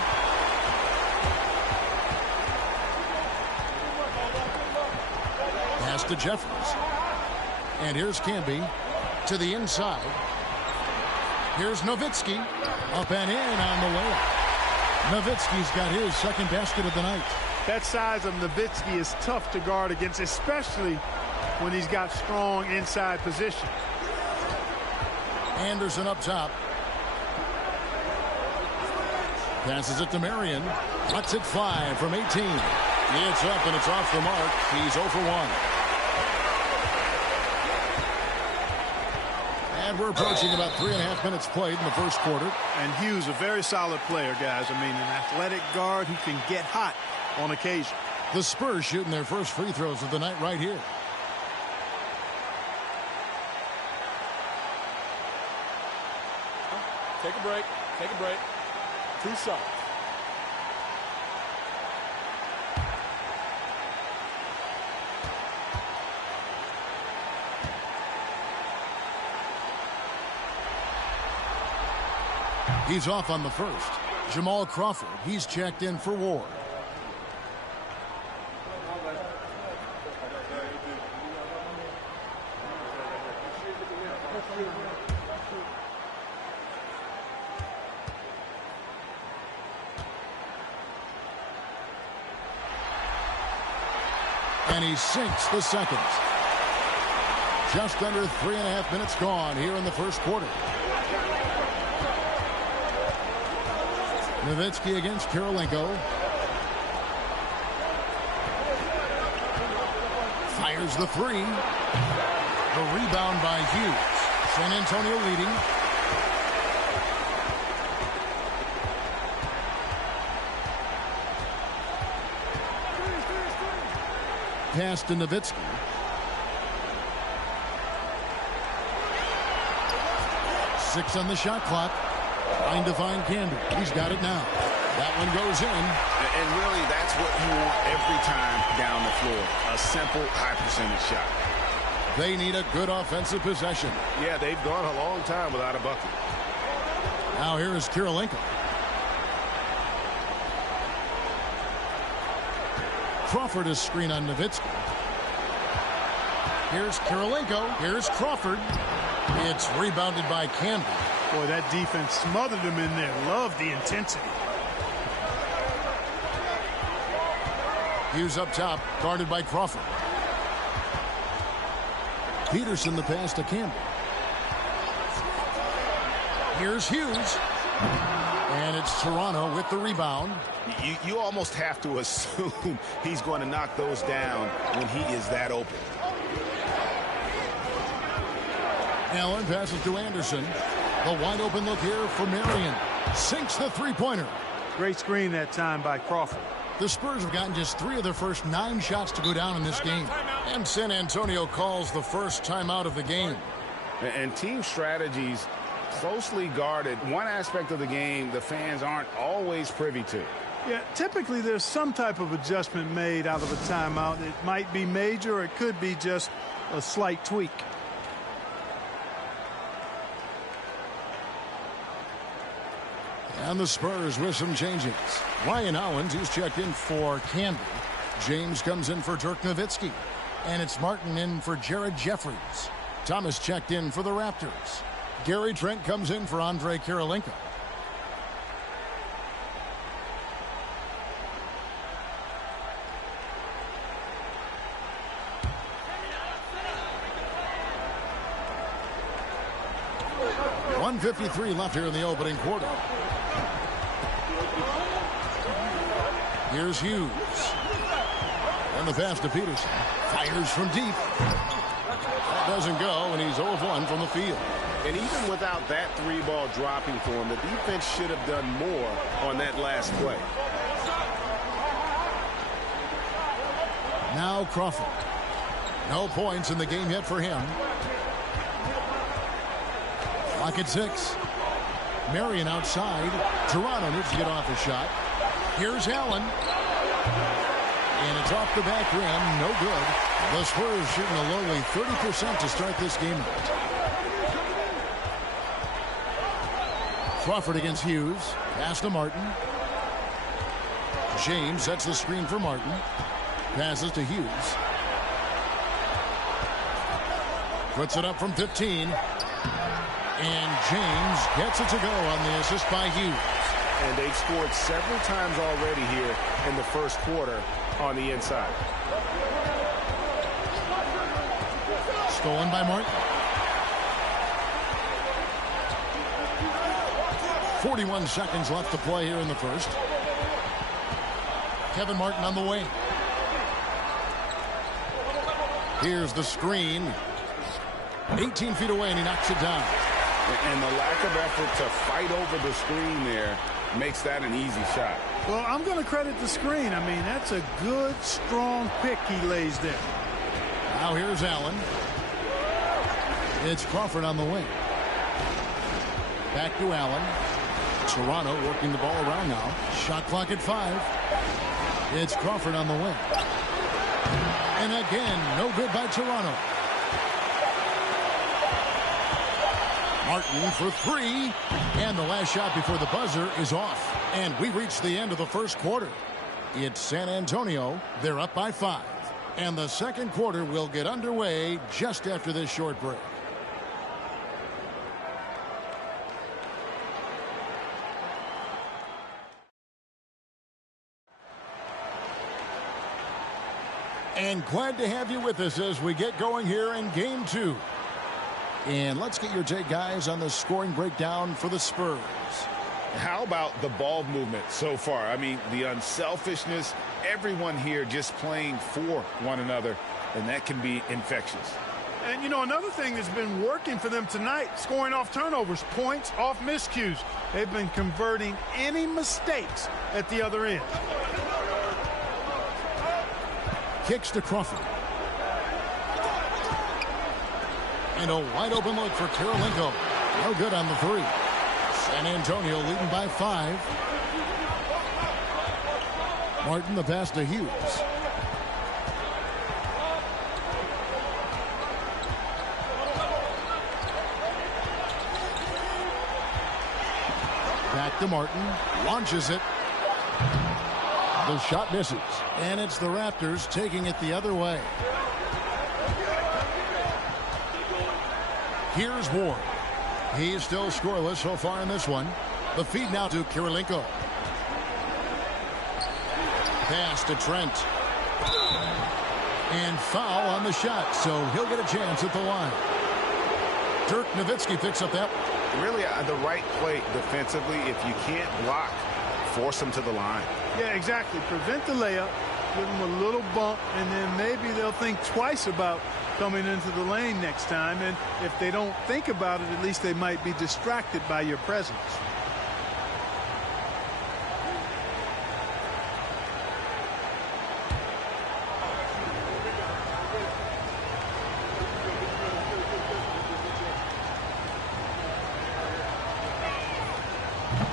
Pass to Jeffries. And here's Camby to the inside. Here's Nowitzki. Up and in on the layup. Nowitzki's got his second basket of the night. That size of Nowitzki is tough to guard against, especially when he's got strong inside position. Anderson up top. Passes it to Marion. Cuts it 5 from 18. It's up and it's off the mark. He's 0 for 1. And we're approaching about 3.5 minutes played in the first quarter. And Hughes, a very solid player, guys. I mean, an athletic guard who can get hot on occasion. The Spurs shooting their first free throws of the night right here. Take a break. Take a break. 2 shots. He's off on the first. Jamal Crawford, he's checked in for Ward. And he sinks the second. Just under 3.5 minutes gone here in the first quarter. Nowitzki against Karolinko. Fires the three. The rebound by Hughes. San Antonio leading. Pass to Nowitzki. Six on the shot clock. Trying to find Candy. He's got it now. That one goes in. And really, that's what you want every time down the floor. A simple, high-percentage shot. They need a good offensive possession. Yeah, they've gone a long time without a bucket. Now here is Karolinko. Crawford is screen on Nowitzki. Here's Karolinko. Here's Crawford. It's rebounded by Candy. Boy, that defense smothered him in there. Love the intensity. Hughes up top, guarded by Crawford. Peterson the pass to Campbell. Here's Hughes. And it's Toronto with the rebound. You almost have to assume he's going to knock those down when he is that open. Allen passes to Anderson. The wide open look here for Marion. Sinks the three-pointer. Great screen that time by Crawford. The Spurs have gotten just 3 of their first 9 shots to go down in this game. And San Antonio calls the first timeout of the game. And team strategies closely guarded. One aspect of the game the fans aren't always privy to. Yeah, typically there's some type of adjustment made out of a timeout. It might be major or it could be just a slight tweak. And the Spurs with some changes. Ryan Owens, he's checked in for Canby. James comes in for Dirk Nowitzki. And it's Martin in for Jared Jeffries. Thomas checked in for the Raptors. Gary Trent comes in for Andre Karolinko. .153 left here in the opening quarter. Here's Hughes. And the pass to Peterson. Fires from deep. That doesn't go, and he's 0 of 1 from the field. And even without that 3-ball dropping for him, the defense should have done more on that last play. Now Crawford. No points in the game yet for him. Clock at 6. Marion outside. Toronto needs to get off a shot. Here's Allen. And it's off the back rim. No good. The Spurs shooting a lowly 30% to start this game out. Crawford against Hughes. Pass to Martin. James sets the screen for Martin. Passes to Hughes. Puts it up from 15. And James gets it to go on the assist by Hughes. And they've scored several times already here in the first quarter on the inside. Stolen by Martin. 41 seconds left to play here in the first. Kevin Martin on the wing. Here's the screen. 18 feet away, and he knocks it down. And the lack of effort to fight over the screen there makes that an easy shot. Well, I'm going to credit the screen. I mean, that's a good, strong pick he lays there. Now here's Allen. It's Crawford on the wing. Back to Allen. Toronto working the ball around now. Shot clock at 5. It's Crawford on the wing. And again, no good by Toronto. Martin for 3. And the last shot before the buzzer is off. And we reach the end of the first quarter. It's San Antonio. They're up by 5. And the second quarter will get underway just after this short break. And glad to have you with us as we get going here in Game 2. And let's get your take, guys, on the scoring breakdown for the Spurs. How about the ball movement so far? I mean, the unselfishness, everyone here just playing for one another, and that can be infectious. And, you know, another thing that's been working for them tonight, scoring off turnovers, points off miscues. They've been converting any mistakes at the other end. Kicks to Crawford. And a wide open look for Karolinko. No good on the three. San Antonio leading by 5. Martin the pass to Hughes. Back to Martin. Launches it. The shot misses. And it's the Raptors taking it the other way. Here's Ward. He's still scoreless so far in this one. The feed now to Karolinko. Pass to Trent. And foul on the shot, so he'll get a chance at the line. Dirk Nowitzki picks up that. Really the right play defensively. If you can't block, force them to the line. Yeah, exactly. Prevent the layup, give them a little bump, and then maybe they'll think twice about coming into the lane next time. And if they don't think about it, at least they might be distracted by your presence.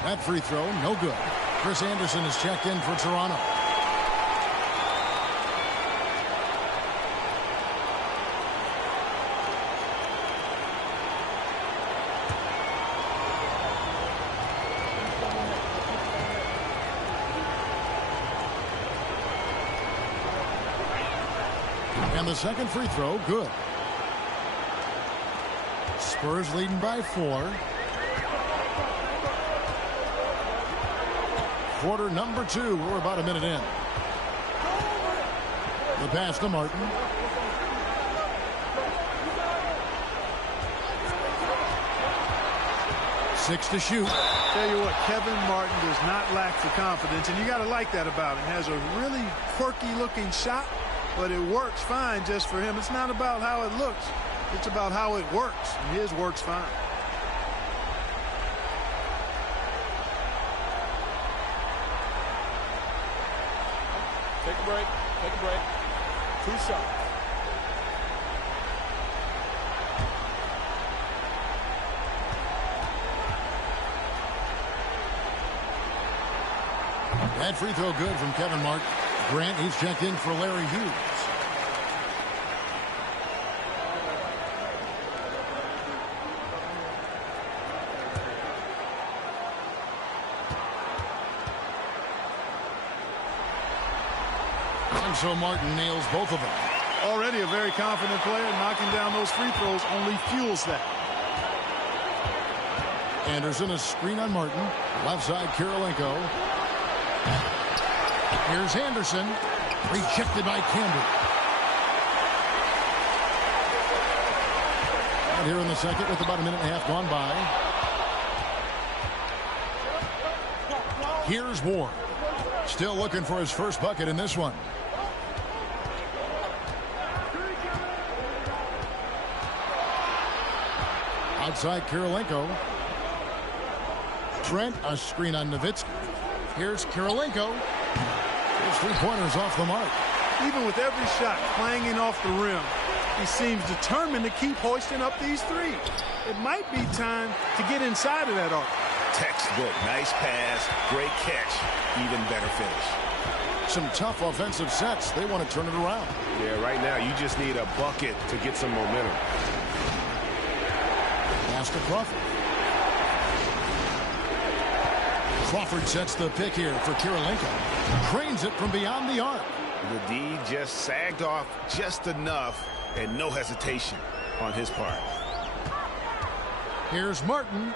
That free throw, no good. Chris Anderson is checked in for Toronto. And the second free throw, good. Spurs leading by 4. Quarter number 2. We're about a minute in. The pass to Martin. Six to shoot. Tell you what, Kevin Martin does not lack the confidence, and you got to like that about him. Has a really quirky looking shot, but it works fine just for him. It's not about how it looks. It's about how it works, and his works fine. Take a break. Take a break. 2 shots. That free throw good from Kevin Martin. Grant, he's checked in for Larry Hughes. And so Martin nails both of them. Already a very confident player. Knocking down those free throws only fuels that. Anderson, a screen on Martin. Left side, Karolinko. Here's Anderson. Rejected by Camber. And here in the second with about a minute and a half gone by. Here's Ward. Still looking for his first bucket in this one. Outside Karolinko. Trent, a screen on Nowitzki. Here's Karolinko. His three-pointers off the mark. Even with every shot clanging off the rim, he seems determined to keep hoisting up these threes. It might be time to get inside of that arc. Textbook. Nice pass. Great catch. Even better finish. Some tough offensive sets. They want to turn it around. Yeah, right now you just need a bucket to get some momentum. Pass to Crawford. Crawford sets the pick here for Karolinko. Cranes it from beyond the arc. The D just sagged off just enough, and no hesitation on his part. Here's Martin,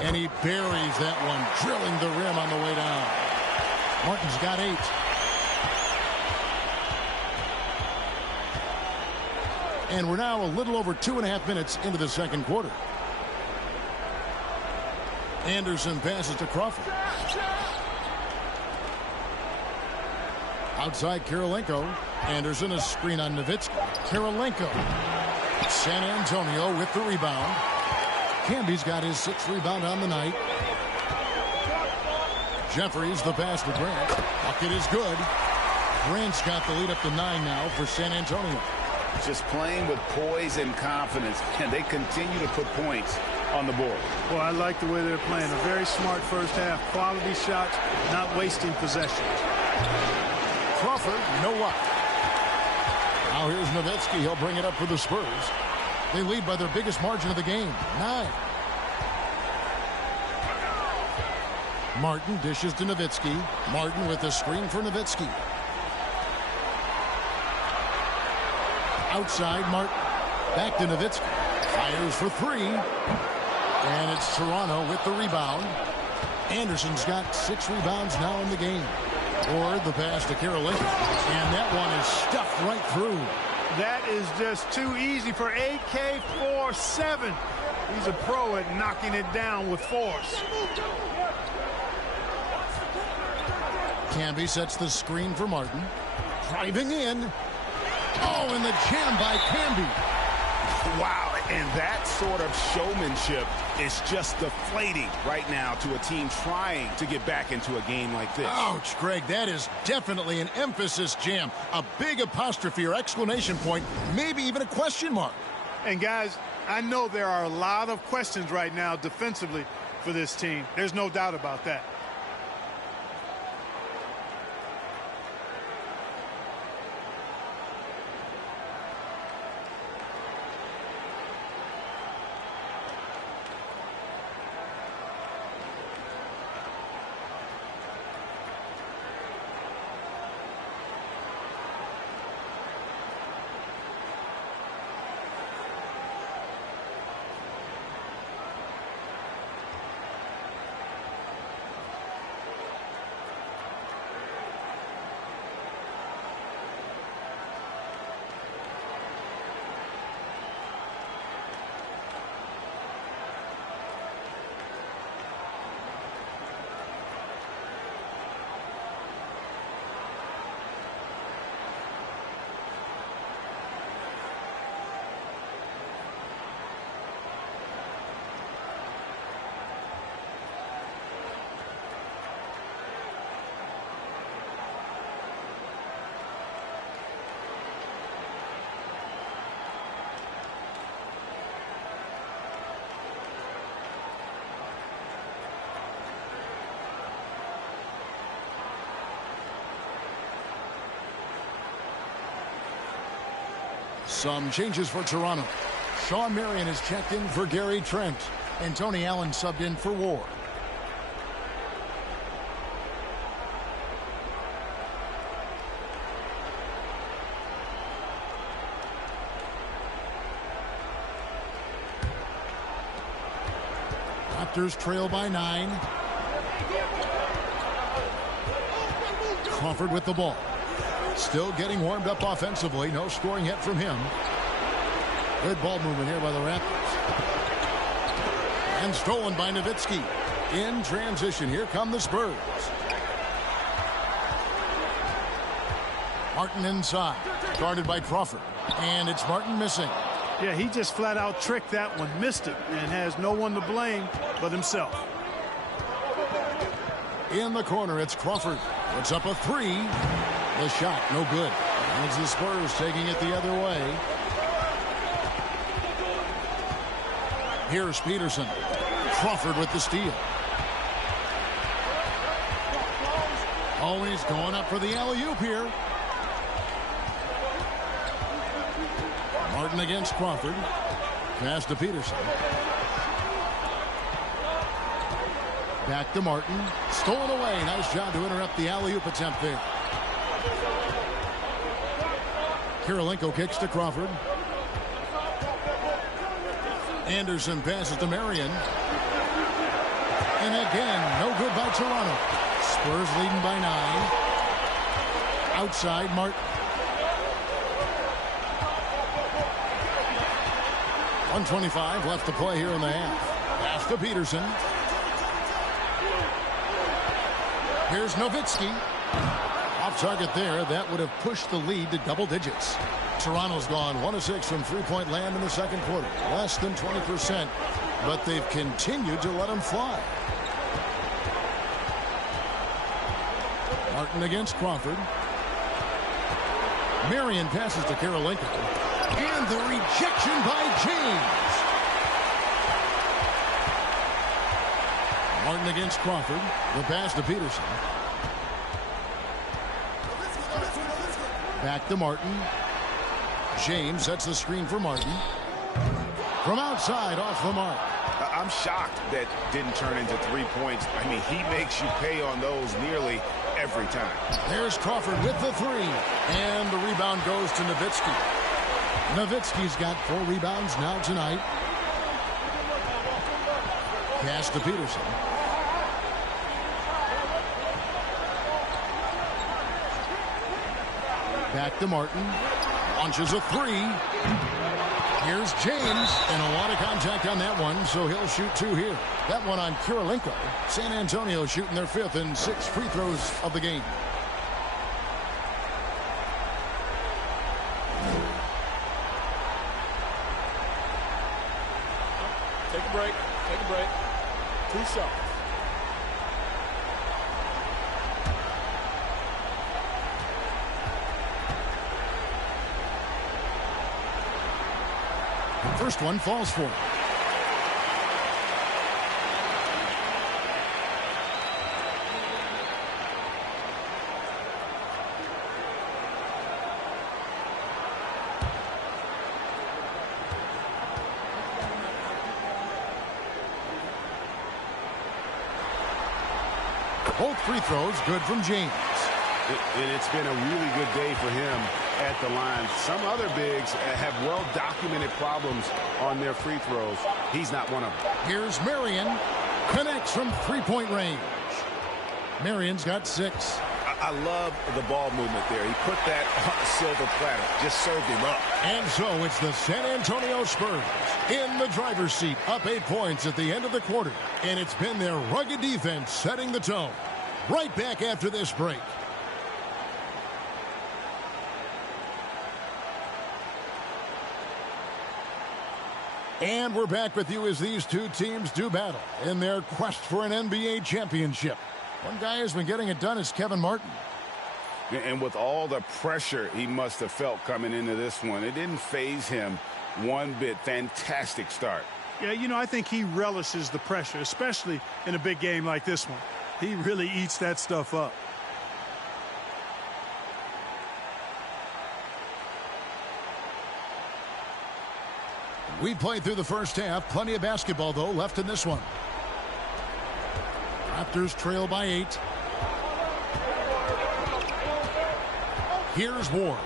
and he buries that one, drilling the rim on the way down. Martin's got 8. And we're now a little over 2.5 minutes into the second quarter. Anderson passes to Crawford. Outside Kirilenko. Anderson, a screen on Nowitzki. Kirilenko. San Antonio with the rebound. Camby's got his 6th rebound on the night. Jeffries the pass to Grant. Bucket is good. Grant's got the lead up to 9 now for San Antonio. Just playing with poise and confidence, and they continue to put points on the board. Well, I like the way they're playing. A very smart first half. Quality shots, not wasting possessions. Crawford, no luck. Now here's Nowitzki. He'll bring it up for the Spurs. They lead by their biggest margin of the game, 9. Martin dishes to Nowitzki. Martin with the screen for Nowitzki. Outside, Martin. Back to Nowitzki. Fires for 3. And it's Toronto with the rebound. Anderson's got 6 rebounds now in the game. Or the pass to Kirilenko. And that one is stuffed right through. That is just too easy for AK-47. He's a pro at knocking it down with force. Camby sets the screen for Martin. Driving in. Oh, and the jam by Camby. Wow, and that sort of showmanship is just deflating right now to a team trying to get back into a game like this. Ouch, Greg, that is definitely an emphasis jam. A big apostrophe or exclamation point, maybe even a question mark. And guys, I know there are a lot of questions right now defensively for this team. There's no doubt about that. Some changes for Toronto. Sean Marion is checked in for Gary Trent. And Tony Allen subbed in for Ward. Raptors trail by 9. Crawford with the ball. Still getting warmed up offensively. No scoring yet from him. Good ball movement here by the Raptors. And stolen by Nowitzki. In transition. Here come the Spurs. Martin inside. Guarded by Crawford. And it's Martin missing. Yeah, he just flat out tricked that one. Missed it. And has no one to blame but himself. In the corner, it's Crawford. Puts up a 3. The shot, no good. And it's the Spurs taking it the other way. Here's Peterson. Crawford with the steal. Always going up for the alley-oop here. Martin against Crawford. Pass to Peterson. Back to Martin. Stolen away. Nice job to interrupt the alley-oop attempt there. Kirilenko kicks to Crawford. Anderson passes to Marion. And again, no good by Toronto. Spurs leading by 9. Outside, Martin. 1:25 left to play here in the half. Pass to Peterson. Here's Nowitzki. Off target there. That would have pushed the lead to double digits. Toronto's gone 1 of 6 from three-point land in the second quarter. Less than 20%. But they've continued to let them fly. Martin against Crawford. Marion passes to Karolinko. And the rejection by James. Martin against Crawford. The pass to Peterson. Back to Martin. James sets the screen for Martin. From outside, off the mark. I'm shocked that didn't turn into 3 points. I mean, he makes you pay on those nearly every time. There's Crawford with the three. And the rebound goes to Nowitzki. Nowitzki's got 4 rebounds now tonight. Pass to Peterson. Back to Martin. Launches a three. Here's James. And a lot of contact on that one, so he'll shoot 2 here. That one on Karolinko. San Antonio shooting their 5th and 6th free throws of the game. Take a break. Take a break. 2 shots. First one falls for him. Both free throws good from James. And it's been a really good day for him at the line. Some other bigs have well-documented problems on their free throws. He's not one of them. Here's Marion. Connects from three-point range. Marion's got 6. I love the ball movement there. He put that on a silver platter. Just served him up. And so it's the San Antonio Spurs in the driver's seat, up 8 points at the end of the quarter. And it's been their rugged defense setting the tone. Right back after this break. And we're back with you as these two teams do battle in their quest for an NBA championship. One guy who's been getting it done is Kevin Martin. And with all the pressure he must have felt coming into this one, it didn't faze him one bit. Fantastic start. Yeah, you know, I think he relishes the pressure, especially in a big game like this one. He really eats that stuff up. We played through the first half. Plenty of basketball, though, left in this one. Raptors trail by 8. Here's Ward.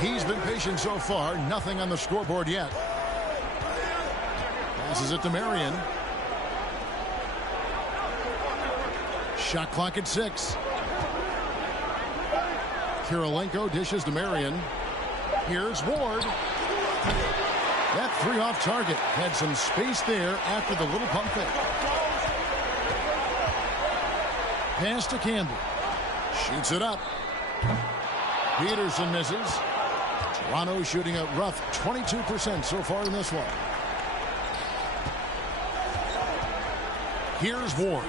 He's been patient so far. Nothing on the scoreboard yet. Passes it to Marion. Shot clock at 6. Karolinko dishes to Marion. Here's Ward. That 3 off target. Had some space there after the little pump fake. Pass to Campbell. Shoots it up. Peterson misses. Toronto shooting a rough 22% so far in this one. Here's Ward.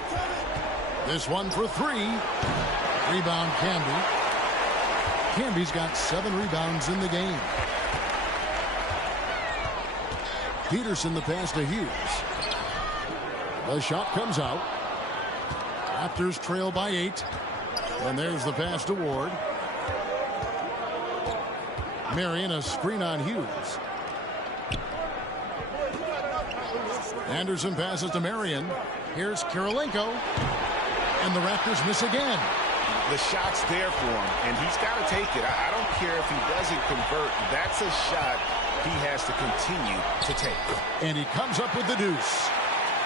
This one for 3. Rebound Camby. Camby's got 7 rebounds in the game. Peterson the pass to Hughes. The shot comes out. Raptors trail by 8. And there's the pass to Ward. Marion a screen on Hughes. Anderson passes to Marion. Here's Karolinko. And the Raptors miss again. The shot's there for him, and he's got to take it. I don't care if he doesn't convert. That's a shot he has to continue to take. And he comes up with the deuce.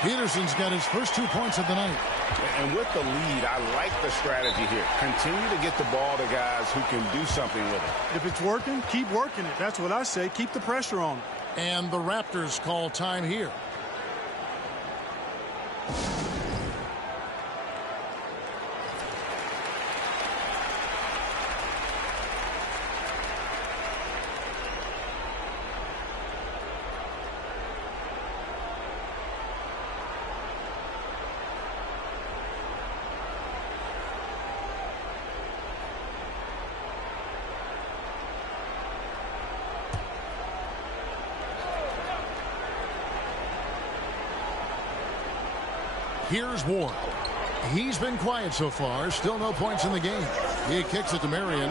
Peterson's got his first 2 points of the night. And with the lead, I like the strategy here. Continue to get the ball to guys who can do something with it. If it's working, keep working it. That's what I say. Keep the pressure on him. And the Raptors call time here. Here's Ward. He's been quiet so far. Still no points in the game. He kicks it to Marion.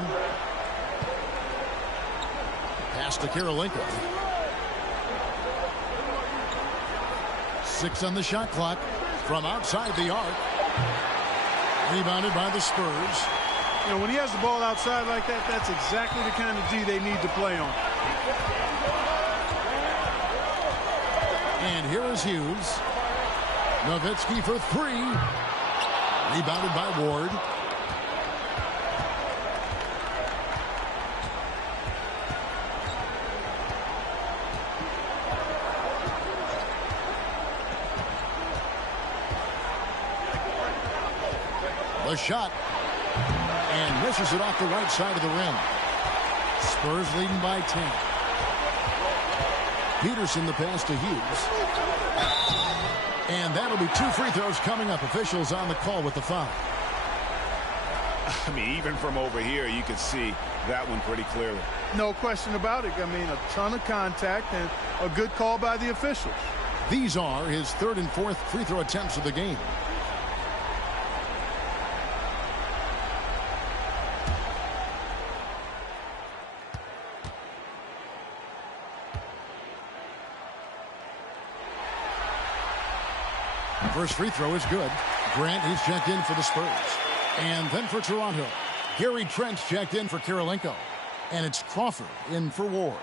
Pass to Karolinko. 6 on the shot clock from outside the arc. Rebounded by the Spurs. You know, when he has the ball outside like that, that's exactly the kind of D they need to play on. And here is Hughes. Nowitzki for 3. Rebounded by Ward. The shot. And misses it off the right side of the rim. Spurs leading by 10. Peterson the pass to Hughes. And that'll be 2 free throws coming up. Officials on the call with the foul. I mean, even from over here, you can see that one pretty clearly. No question about it. I mean, a ton of contact and a good call by the officials. These are his 3rd and 4th free throw attempts of the game. First free throw is good. Grant, he's checked in for the Spurs. And then for Toronto, Gary Trent checked in for Karolinko. And it's Crawford in for Ward.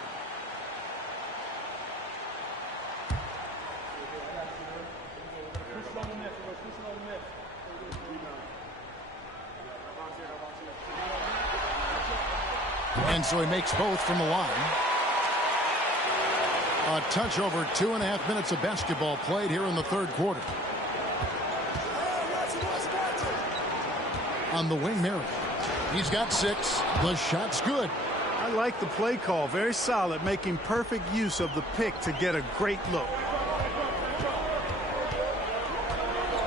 And so he makes both from the line. A touch over 2.5 minutes of basketball played here in the 3rd quarter. On the wing, Marion. He's got 6. The shot's good. I like the play call. Very solid, making perfect use of the pick to get a great look.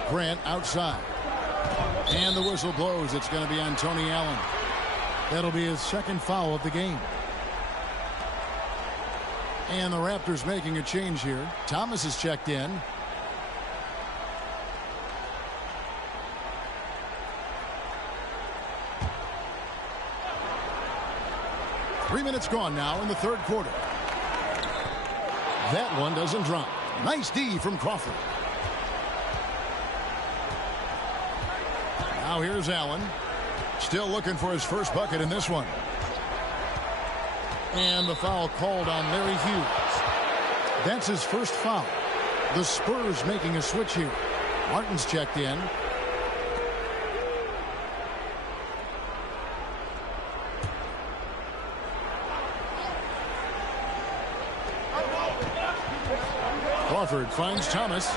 Grant outside. And the whistle blows. It's going to be on Tony Allen. That'll be his 2nd foul of the game. And the Raptors making a change here. Thomas is checked in. Three minutes gone now in the 3rd quarter. That one doesn't drop. Nice D from Crawford. Now here's Allen. Still looking for his first bucket in this one. And the foul called on Larry Hughes. That's his first foul. The Spurs making a switch here. Martin's checked in. Crawford finds Thomas.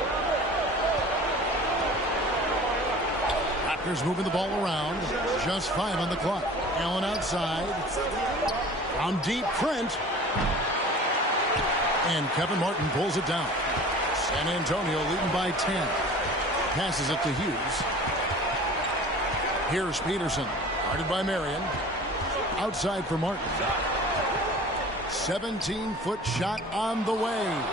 Raptors moving the ball around. Just 5 on the clock. Allen outside. On deep, Trent. And Kevin Martin pulls it down. San Antonio leading by 10. Passes it to Hughes. Here's Peterson. Guarded by Marion. Outside for Martin. 17-foot shot on the way.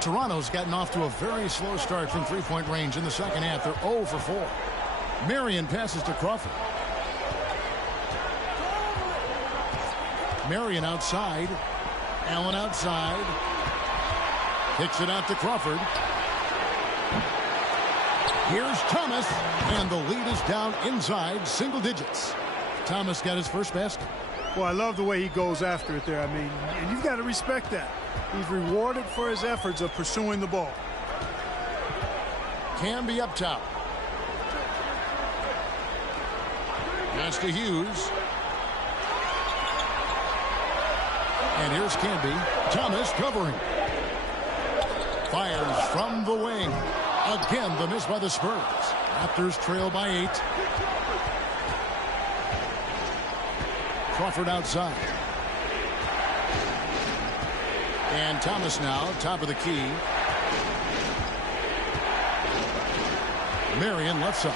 Toronto's gotten off to a very slow start from three-point range in the second half. They're 0 for 4. Marion passes to Crawford. Marion outside. Allen outside. Kicks it out to Crawford. Here's Thomas. And the lead is down inside single digits. Thomas got his first basket. Well, I love the way he goes after it there. I mean, and you've got to respect that. He's rewarded for his efforts of pursuing the ball. Camby up top. Pass to Hughes. And here's Camby. Thomas covering. Fires from the wing. Again, the miss by the Spurs. Raptors trail by 8. Crawford outside. And Thomas now, top of the key. Marion left side.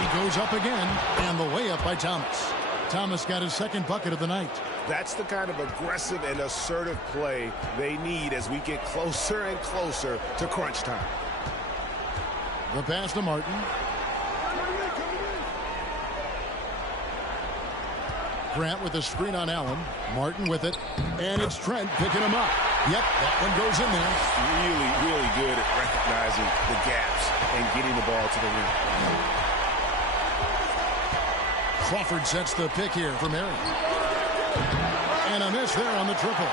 He goes up again. And the layup by Thomas. Thomas got his second bucket of the night. That's the kind of aggressive and assertive play they need as we get closer and closer to crunch time. The pass to Martin. Grant with a screen on Allen. Martin with it. And it's Trent picking him up. Yep, that one goes in there. Really, really good at recognizing the gaps and getting the ball to the rim. Crawford sets the pick here for Marion. And a miss there on the triple.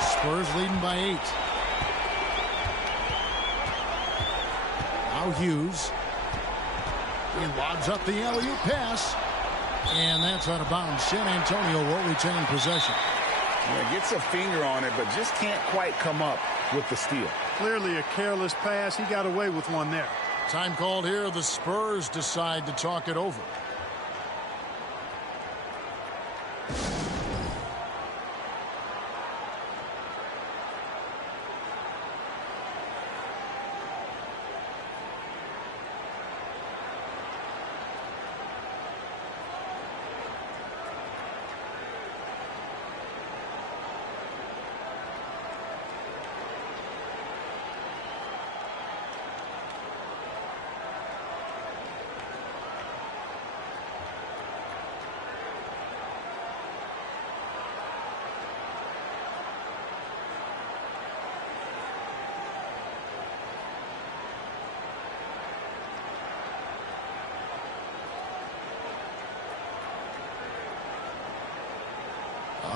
Spurs leading by 8. Now Hughes. He lobs up the alley-oop pass. And that's out of bounds. San Antonio will retain possession. Yeah, gets a finger on it, but just can't quite come up with the steal. Clearly a careless pass. He got away with one there. Time called here. The Spurs decide to talk it over.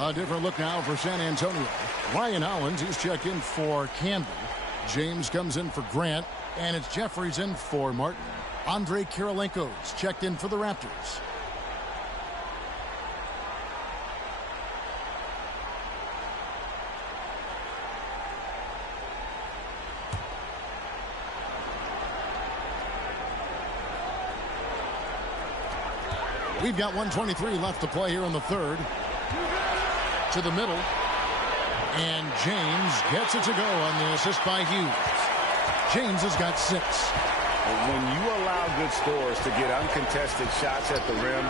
A different look now for San Antonio. Ryan Hollins, he's checked in for Campbell. James comes in for Grant, and it's Jeffries in for Martin. Andre Kirilenko's checked in for the Raptors. We've got 1:23 left to play here in the third. To the middle. And James gets it to go on the assist by Hughes. James has got 6. When you allow good scores to get uncontested shots at the rim,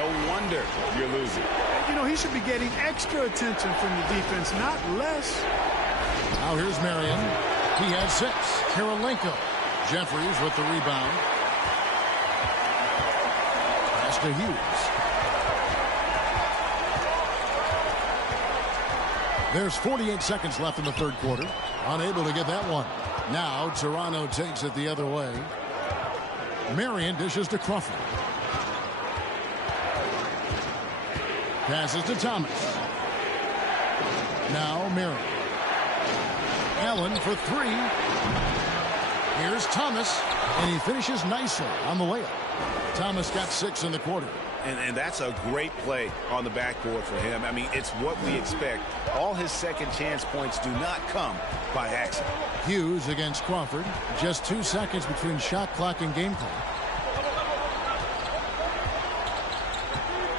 no wonder you're losing. You know, he should be getting extra attention from the defense, not less. Now here's Marion. He has 6. Kirilenko. Jeffries with the rebound. Pass to Hughes. There's 48 seconds left in the third quarter. Unable to get that one. Now Toronto takes it the other way. Marion dishes to Crawford. Passes to Thomas. Now Marion. Allen for 3. Here's Thomas. And he finishes nicely on the layup. Thomas got 6 in the quarter. And that's a great play on the backboard for him. I mean, it's what we expect. All his second chance points do not come by accident. Hughes against Crawford. Just 2 seconds between shot clock and game clock.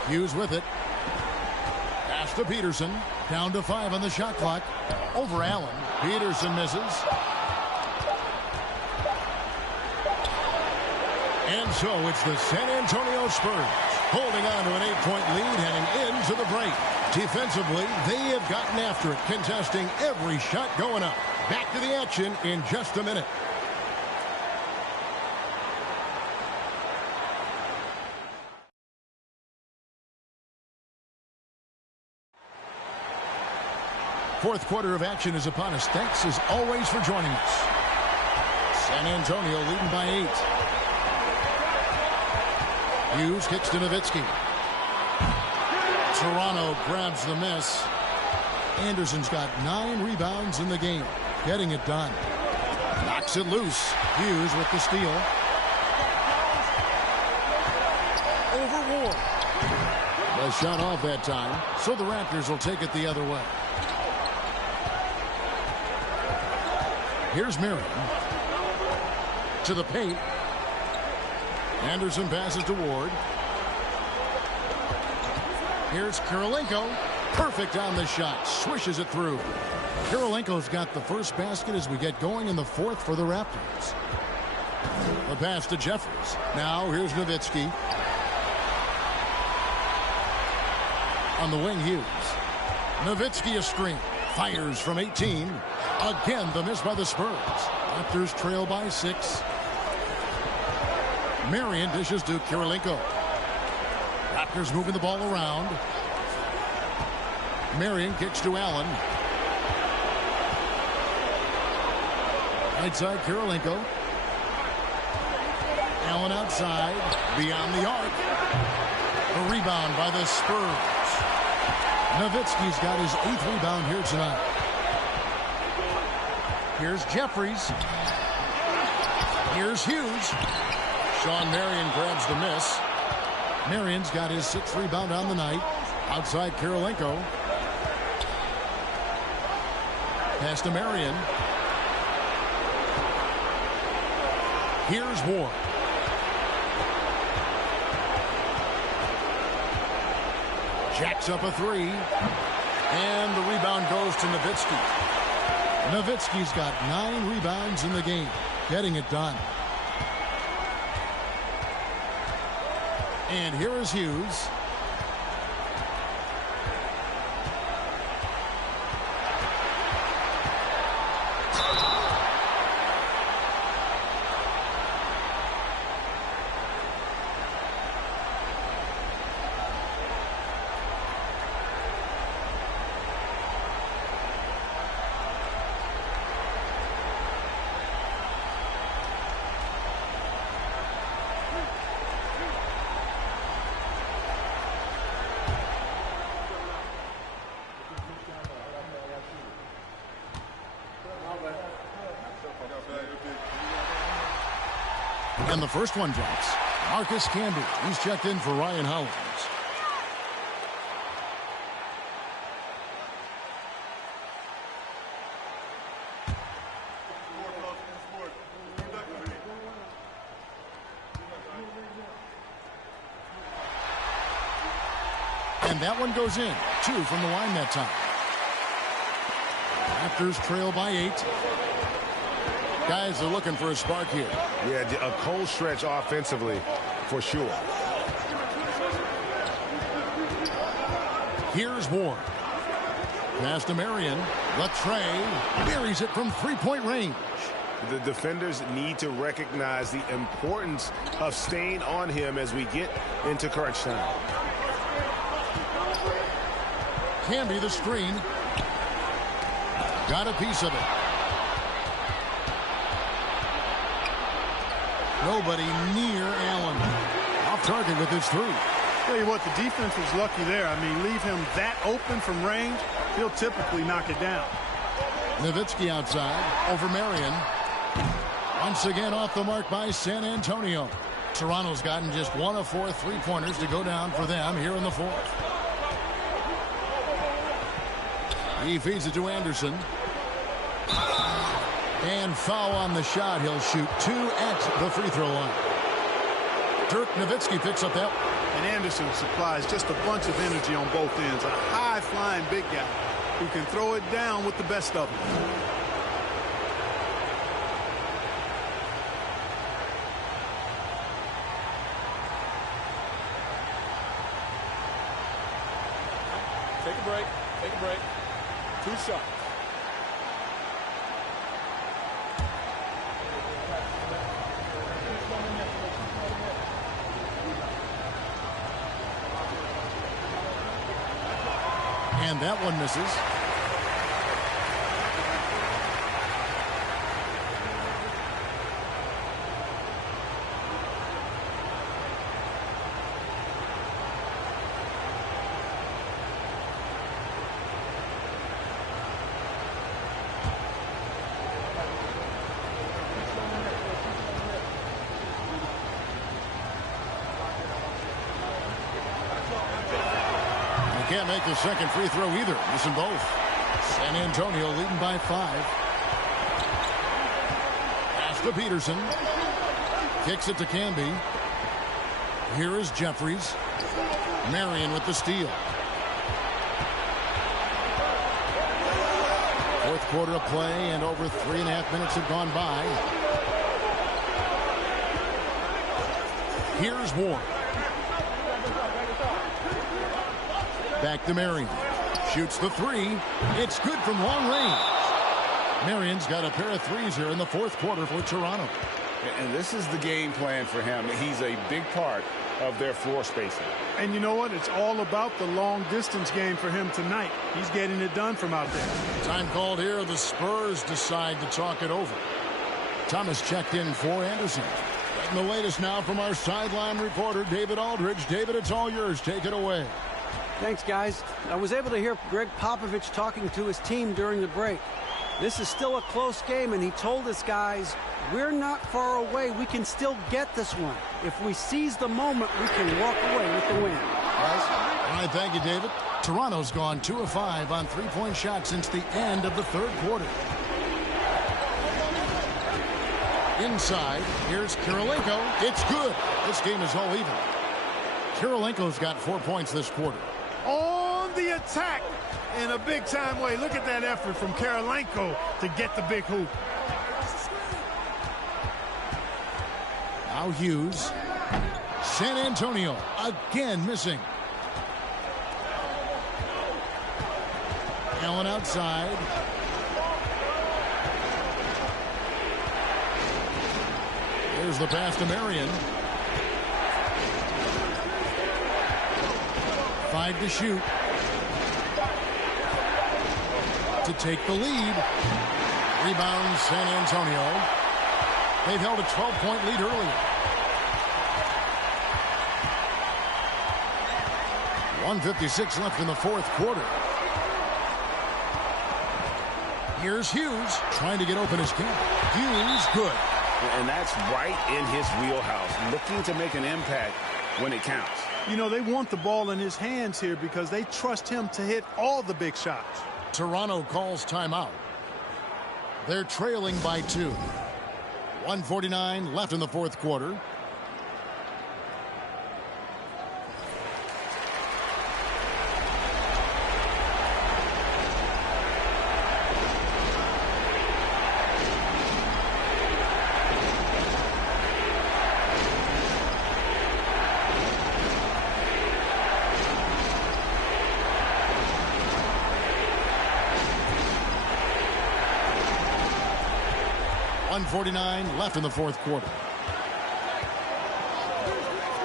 Hughes with it. Pass to Peterson. Down to 5 on the shot clock. Over Allen. Peterson misses. And so it's the San Antonio Spurs holding on to an 8-point lead heading into the break. Defensively, they have gotten after it, contesting every shot going up. Back to the action in just a minute. Fourth quarter of action is upon us. Thanks as always for joining us. San Antonio leading by 8. Hughes kicks to Nowitzki. Toronto grabs the miss. Anderson's got 9 rebounds in the game. Getting it done. Knocks it loose. Hughes with the steal. Over Ward. The shot off that time. So the Raptors will take it the other way. Here's Marion. To the paint. Anderson passes to Ward. Here's Kirilenko. Perfect on the shot. Swishes it through. Kirilenko's got the first basket as we get going in the fourth for the Raptors. The pass to Jeffries. Now here's Nowitzki. On the wing, Hughes. Nowitzki a screen. Fires from 18. Again, the miss by the Spurs. Raptors trail by 6. Marion dishes to Kirilenko. Raptors moving the ball around. Marion kicks to Allen. Right side, Kirilenko. Allen outside. Beyond the arc. A rebound by the Spurs. Nowitzki's got his 8th rebound here tonight. Here's Jeffries. Here's Hughes. Sean Marion grabs the miss. Marion's got his 6th rebound on the night. Outside Kirilenko. Pass to Marion. Here's Ward. Jacks up a 3. And the rebound goes to Nowitzki. Nowitzki's got 9 rebounds in the game. Getting it done. And here is Hughes. And the first one drops. Marcus Camby. He's checked in for Ryan Hollins. And that one goes in. 2 from the line that time. Raptors trail by 8. Guys are looking for a spark here. Yeah, a cold stretch offensively for sure. Here's Ward. Pass to Marion. Latrey buries it from 3-point range. The defenders need to recognize the importance of staying on him as we get into crunch time. Camby the screen. Got a piece of it. Nobody near Allen. Off target with his 3. Tell you what, the defense was lucky there. I mean, leave him that open from range, he'll typically knock it down. Nowitzki outside over Marion. Once again off the mark by San Antonio. Toronto's gotten just 1 of 4 3-pointers to go down for them here in the 4th. He feeds it to Anderson. And foul on the shot. He'll shoot 2 at the free throw line. Dirk Nowitzki picks up that. And Anderson supplies just a bunch of energy on both ends. A high-flying big guy who can throw it down with the best of them. Take a break. Take a break. 2 shots. And that one misses. Can't make the second free throw either. Missing both. San Antonio leading by 5. Pass to Peterson. Kicks it to Camby. Here is Jeffries. Marion with the steal. 4th quarter of play and over 3.5 minutes have gone by. Here's Ward. Back to Marion. Shoots the three. It's good from long range. Marion's got a pair of threes here in the fourth quarter for Toronto. And this is the game plan for him. He's a big part of their floor spacing. And you know what? It's all about the long distance game for him tonight. He's getting it done from out there. Time called here. The Spurs decide to talk it over. Thomas checked in for Anderson. And the latest now from our sideline reporter, David Aldridge. David, it's all yours. Take it away. Thanks, guys. I was able to hear Greg Popovich talking to his team during the break. This is still a close game, and he told his guys, we're not far away. We can still get this one. If we seize the moment, we can walk away with the win. Guys? All right, thank you, David. Toronto's gone 2 of 5 on three-point shots since the end of the third quarter. Inside, here's Kirilenko. It's good. This game is all even. Kirilenko's got 4 points this quarter. On the attack in a big-time way. Look at that effort from Kirilenko to get the big hoop. Now Hughes. San Antonio again missing. Allen outside. Here's the pass to Marion. 5 to shoot. To take the lead. Rebound San Antonio. They've held a 12-point lead earlier. 1:56 left in the fourth quarter. Here's Hughes trying to get open his camp. Hughes, good. And that's right in his wheelhouse, looking to make an impact when it counts. You know, they want the ball in his hands here because they trust him to hit all the big shots. Toronto calls timeout. They're trailing by 2. 1:49 left in the fourth quarter. .49 left in the fourth quarter.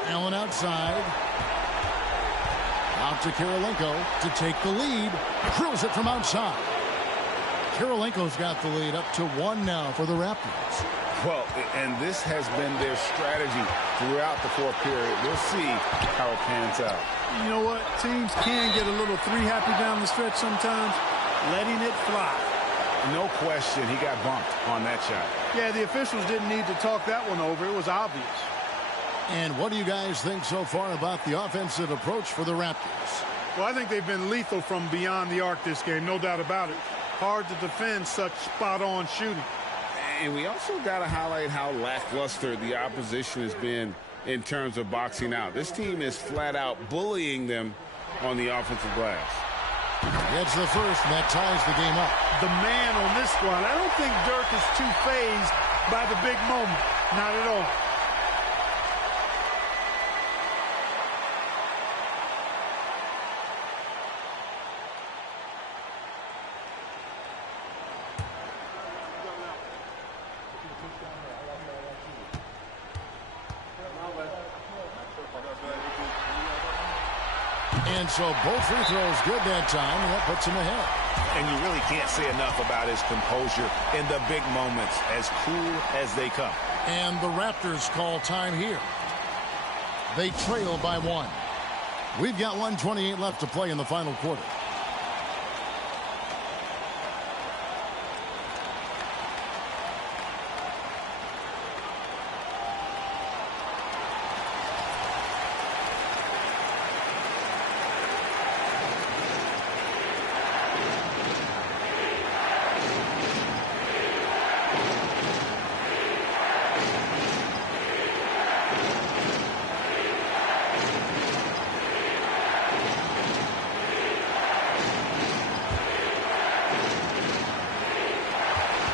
Allen outside. Out to Kirilenko to take the lead. Drills it from outside. Kirilenko's got the lead up to 1 now for the Raptors. Well, and this has been their strategy throughout the fourth period. We'll see how it pans out. You know what? Teams can get a little three-happy down the stretch sometimes. Letting it fly. No question, he got bumped on that shot. Yeah, the officials didn't need to talk that one over. It was obvious. And what do you guys think so far about the offensive approach for the Raptors? Well, I think they've been lethal from beyond the arc this game, no doubt about it. Hard to defend such spot-on shooting. And we also got to highlight how lackluster the opposition has been in terms of boxing out. This team is flat out bullying them on the offensive glass. Gets the first, and that ties the game up. The man on this squad, I don't think Dirk is too fazed by the big moment. Not at all. And so both free throws good that time, and that puts him ahead. And you really can't say enough about his composure in the big moments, as cool as they come. And the Raptors call time here. They trail by 1. We've got 1:28 left to play in the final quarter.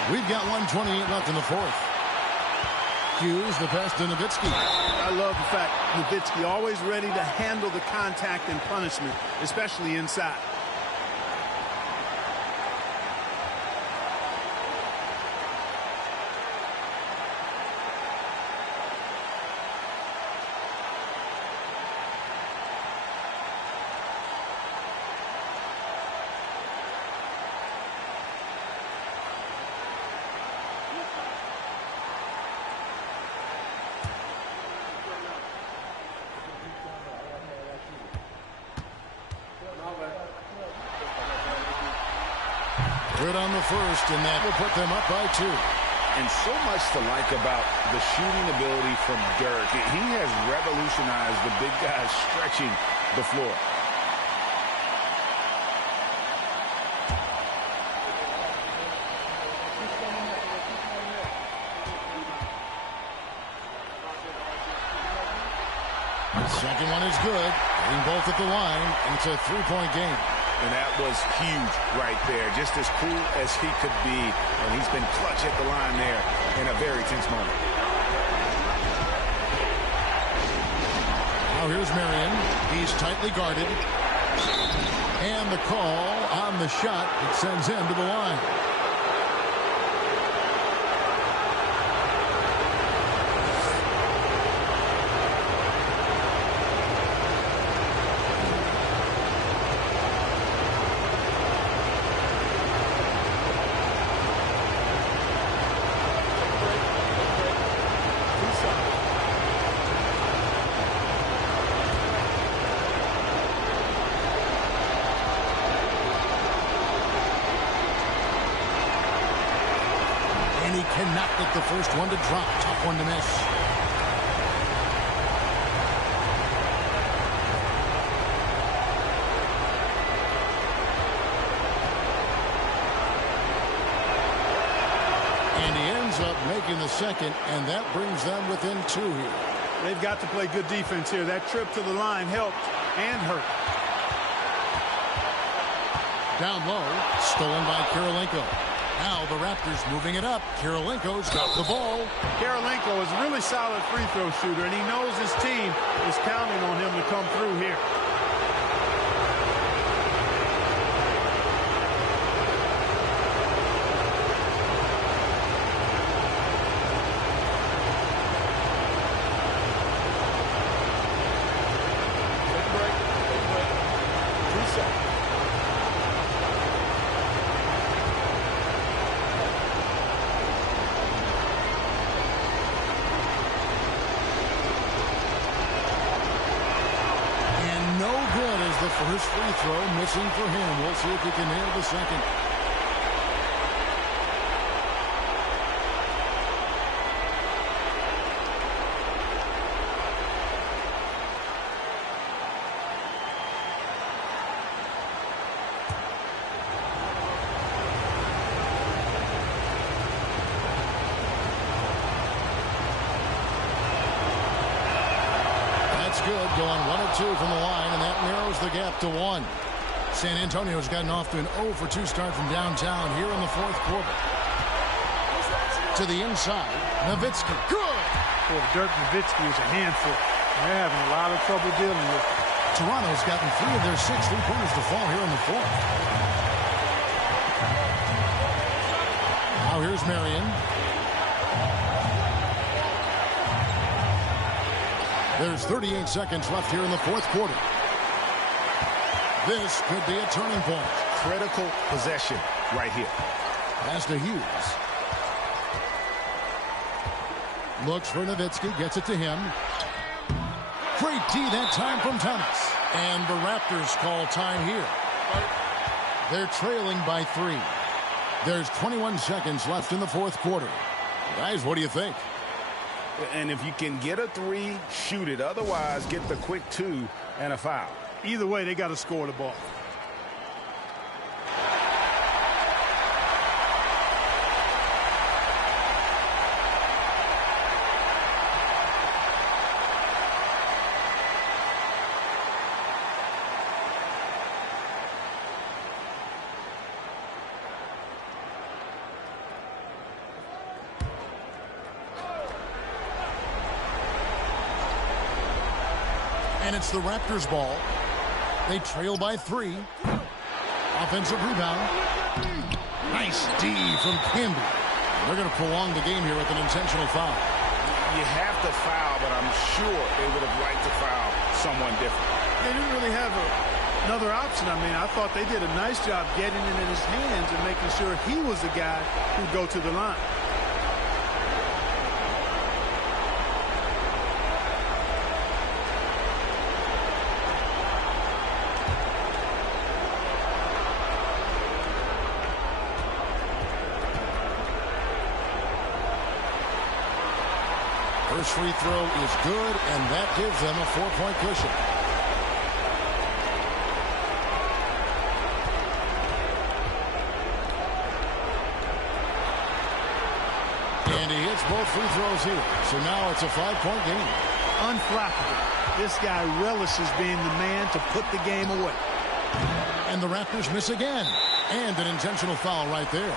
We've got 1:28 left in the fourth. cues the pass to Nowitzki. I love the fact Nowitzki always ready to handle the contact and punishment, especially inside. Good on the first, and that will put them up by 2. And so much to like about the shooting ability from Dirk. He has revolutionized the big guys stretching the floor. The second one is good. Getting both at the line, and it's a 3-point game. And that was huge right there. Just as cool as he could be. And he's been clutch at the line there in a very tense moment. Now here's Marion. He's tightly guarded. And the call on the shot that sends him to the line. He cannot get the first one to drop. Tough one to miss. And he ends up making the second, and that brings them within 2 here. They've got to play good defense here. That trip to the line helped and hurt. Down low, stolen by Kirilenko. Now the Raptors moving it up. Kirilenko's got the ball. Kirilenko is a really solid free throw shooter, and he knows his team is counting on him to come through here. Take a break. Take a break. 2 seconds. The first free throw missing for him. We'll see if he can nail the second. That's good. Going 1 of 2 from the line, and that narrows the gap to 1. San Antonio's gotten off to an 0 for 2 start from downtown here in the 4th quarter. To the inside, Nowitzki. Good! Boy, Dirk Nowitzki is a handful. They're having a lot of trouble dealing with him. Toronto's gotten 3 of their 6 3-pointers to fall here in the 4th. Now here's Marion. There's 38 seconds left here in the 4th quarter. This could be a turning point. Critical possession right here. Pass to Hughes. Looks for Nowitzki, gets it to him. Great D that time from Thomas. And the Raptors call time here. They're trailing by 3. There's 21 seconds left in the 4th quarter. Guys, what do you think? And if you can get a 3, shoot it. Otherwise, get the quick 2 and a foul. Either way, they got to score the ball. And it's the Raptors' ball. They trail by 3. Offensive rebound. Nice D from Camby. They're going to prolong the game here with an intentional foul. You have to foul, but I'm sure they would have liked to foul someone different. They didn't really have another option. I mean, I thought they did a nice job getting it in his hands and making sure he was the guy who'd go to the line. First free throw is good, and that gives them a 4-point cushion. And he hits both free throws here. So now it's a 5-point game. Unflappable. This guy relishes being the man to put the game away. And the Raptors miss again. And an intentional foul right there.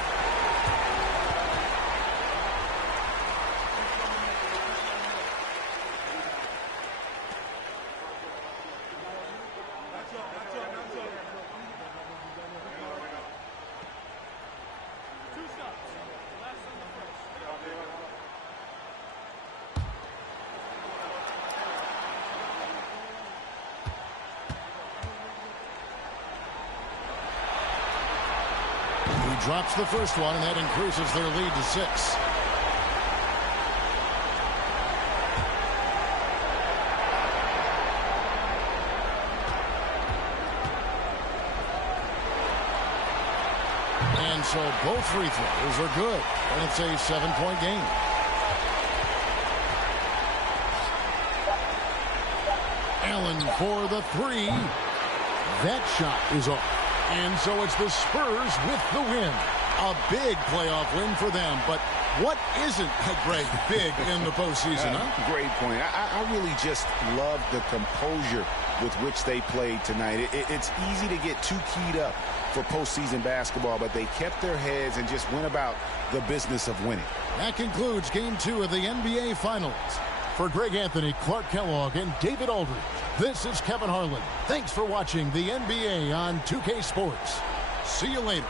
Drops the first one, and that increases their lead to 6. And so both free throws are good, and it's a 7-point game. Allen for the 3. That shot is off. And so it's the Spurs with the win. A big playoff win for them. But what isn't a great big in the postseason, huh? Great point. I really just love the composure with which they played tonight. It's easy to get too keyed up for postseason basketball, but they kept their heads and just went about the business of winning. That concludes Game 2 of the NBA Finals. For Greg Anthony, Clark Kellogg, and David Aldridge, this is Kevin Harlan. Thanks for watching the NBA on 2K Sports. See you later.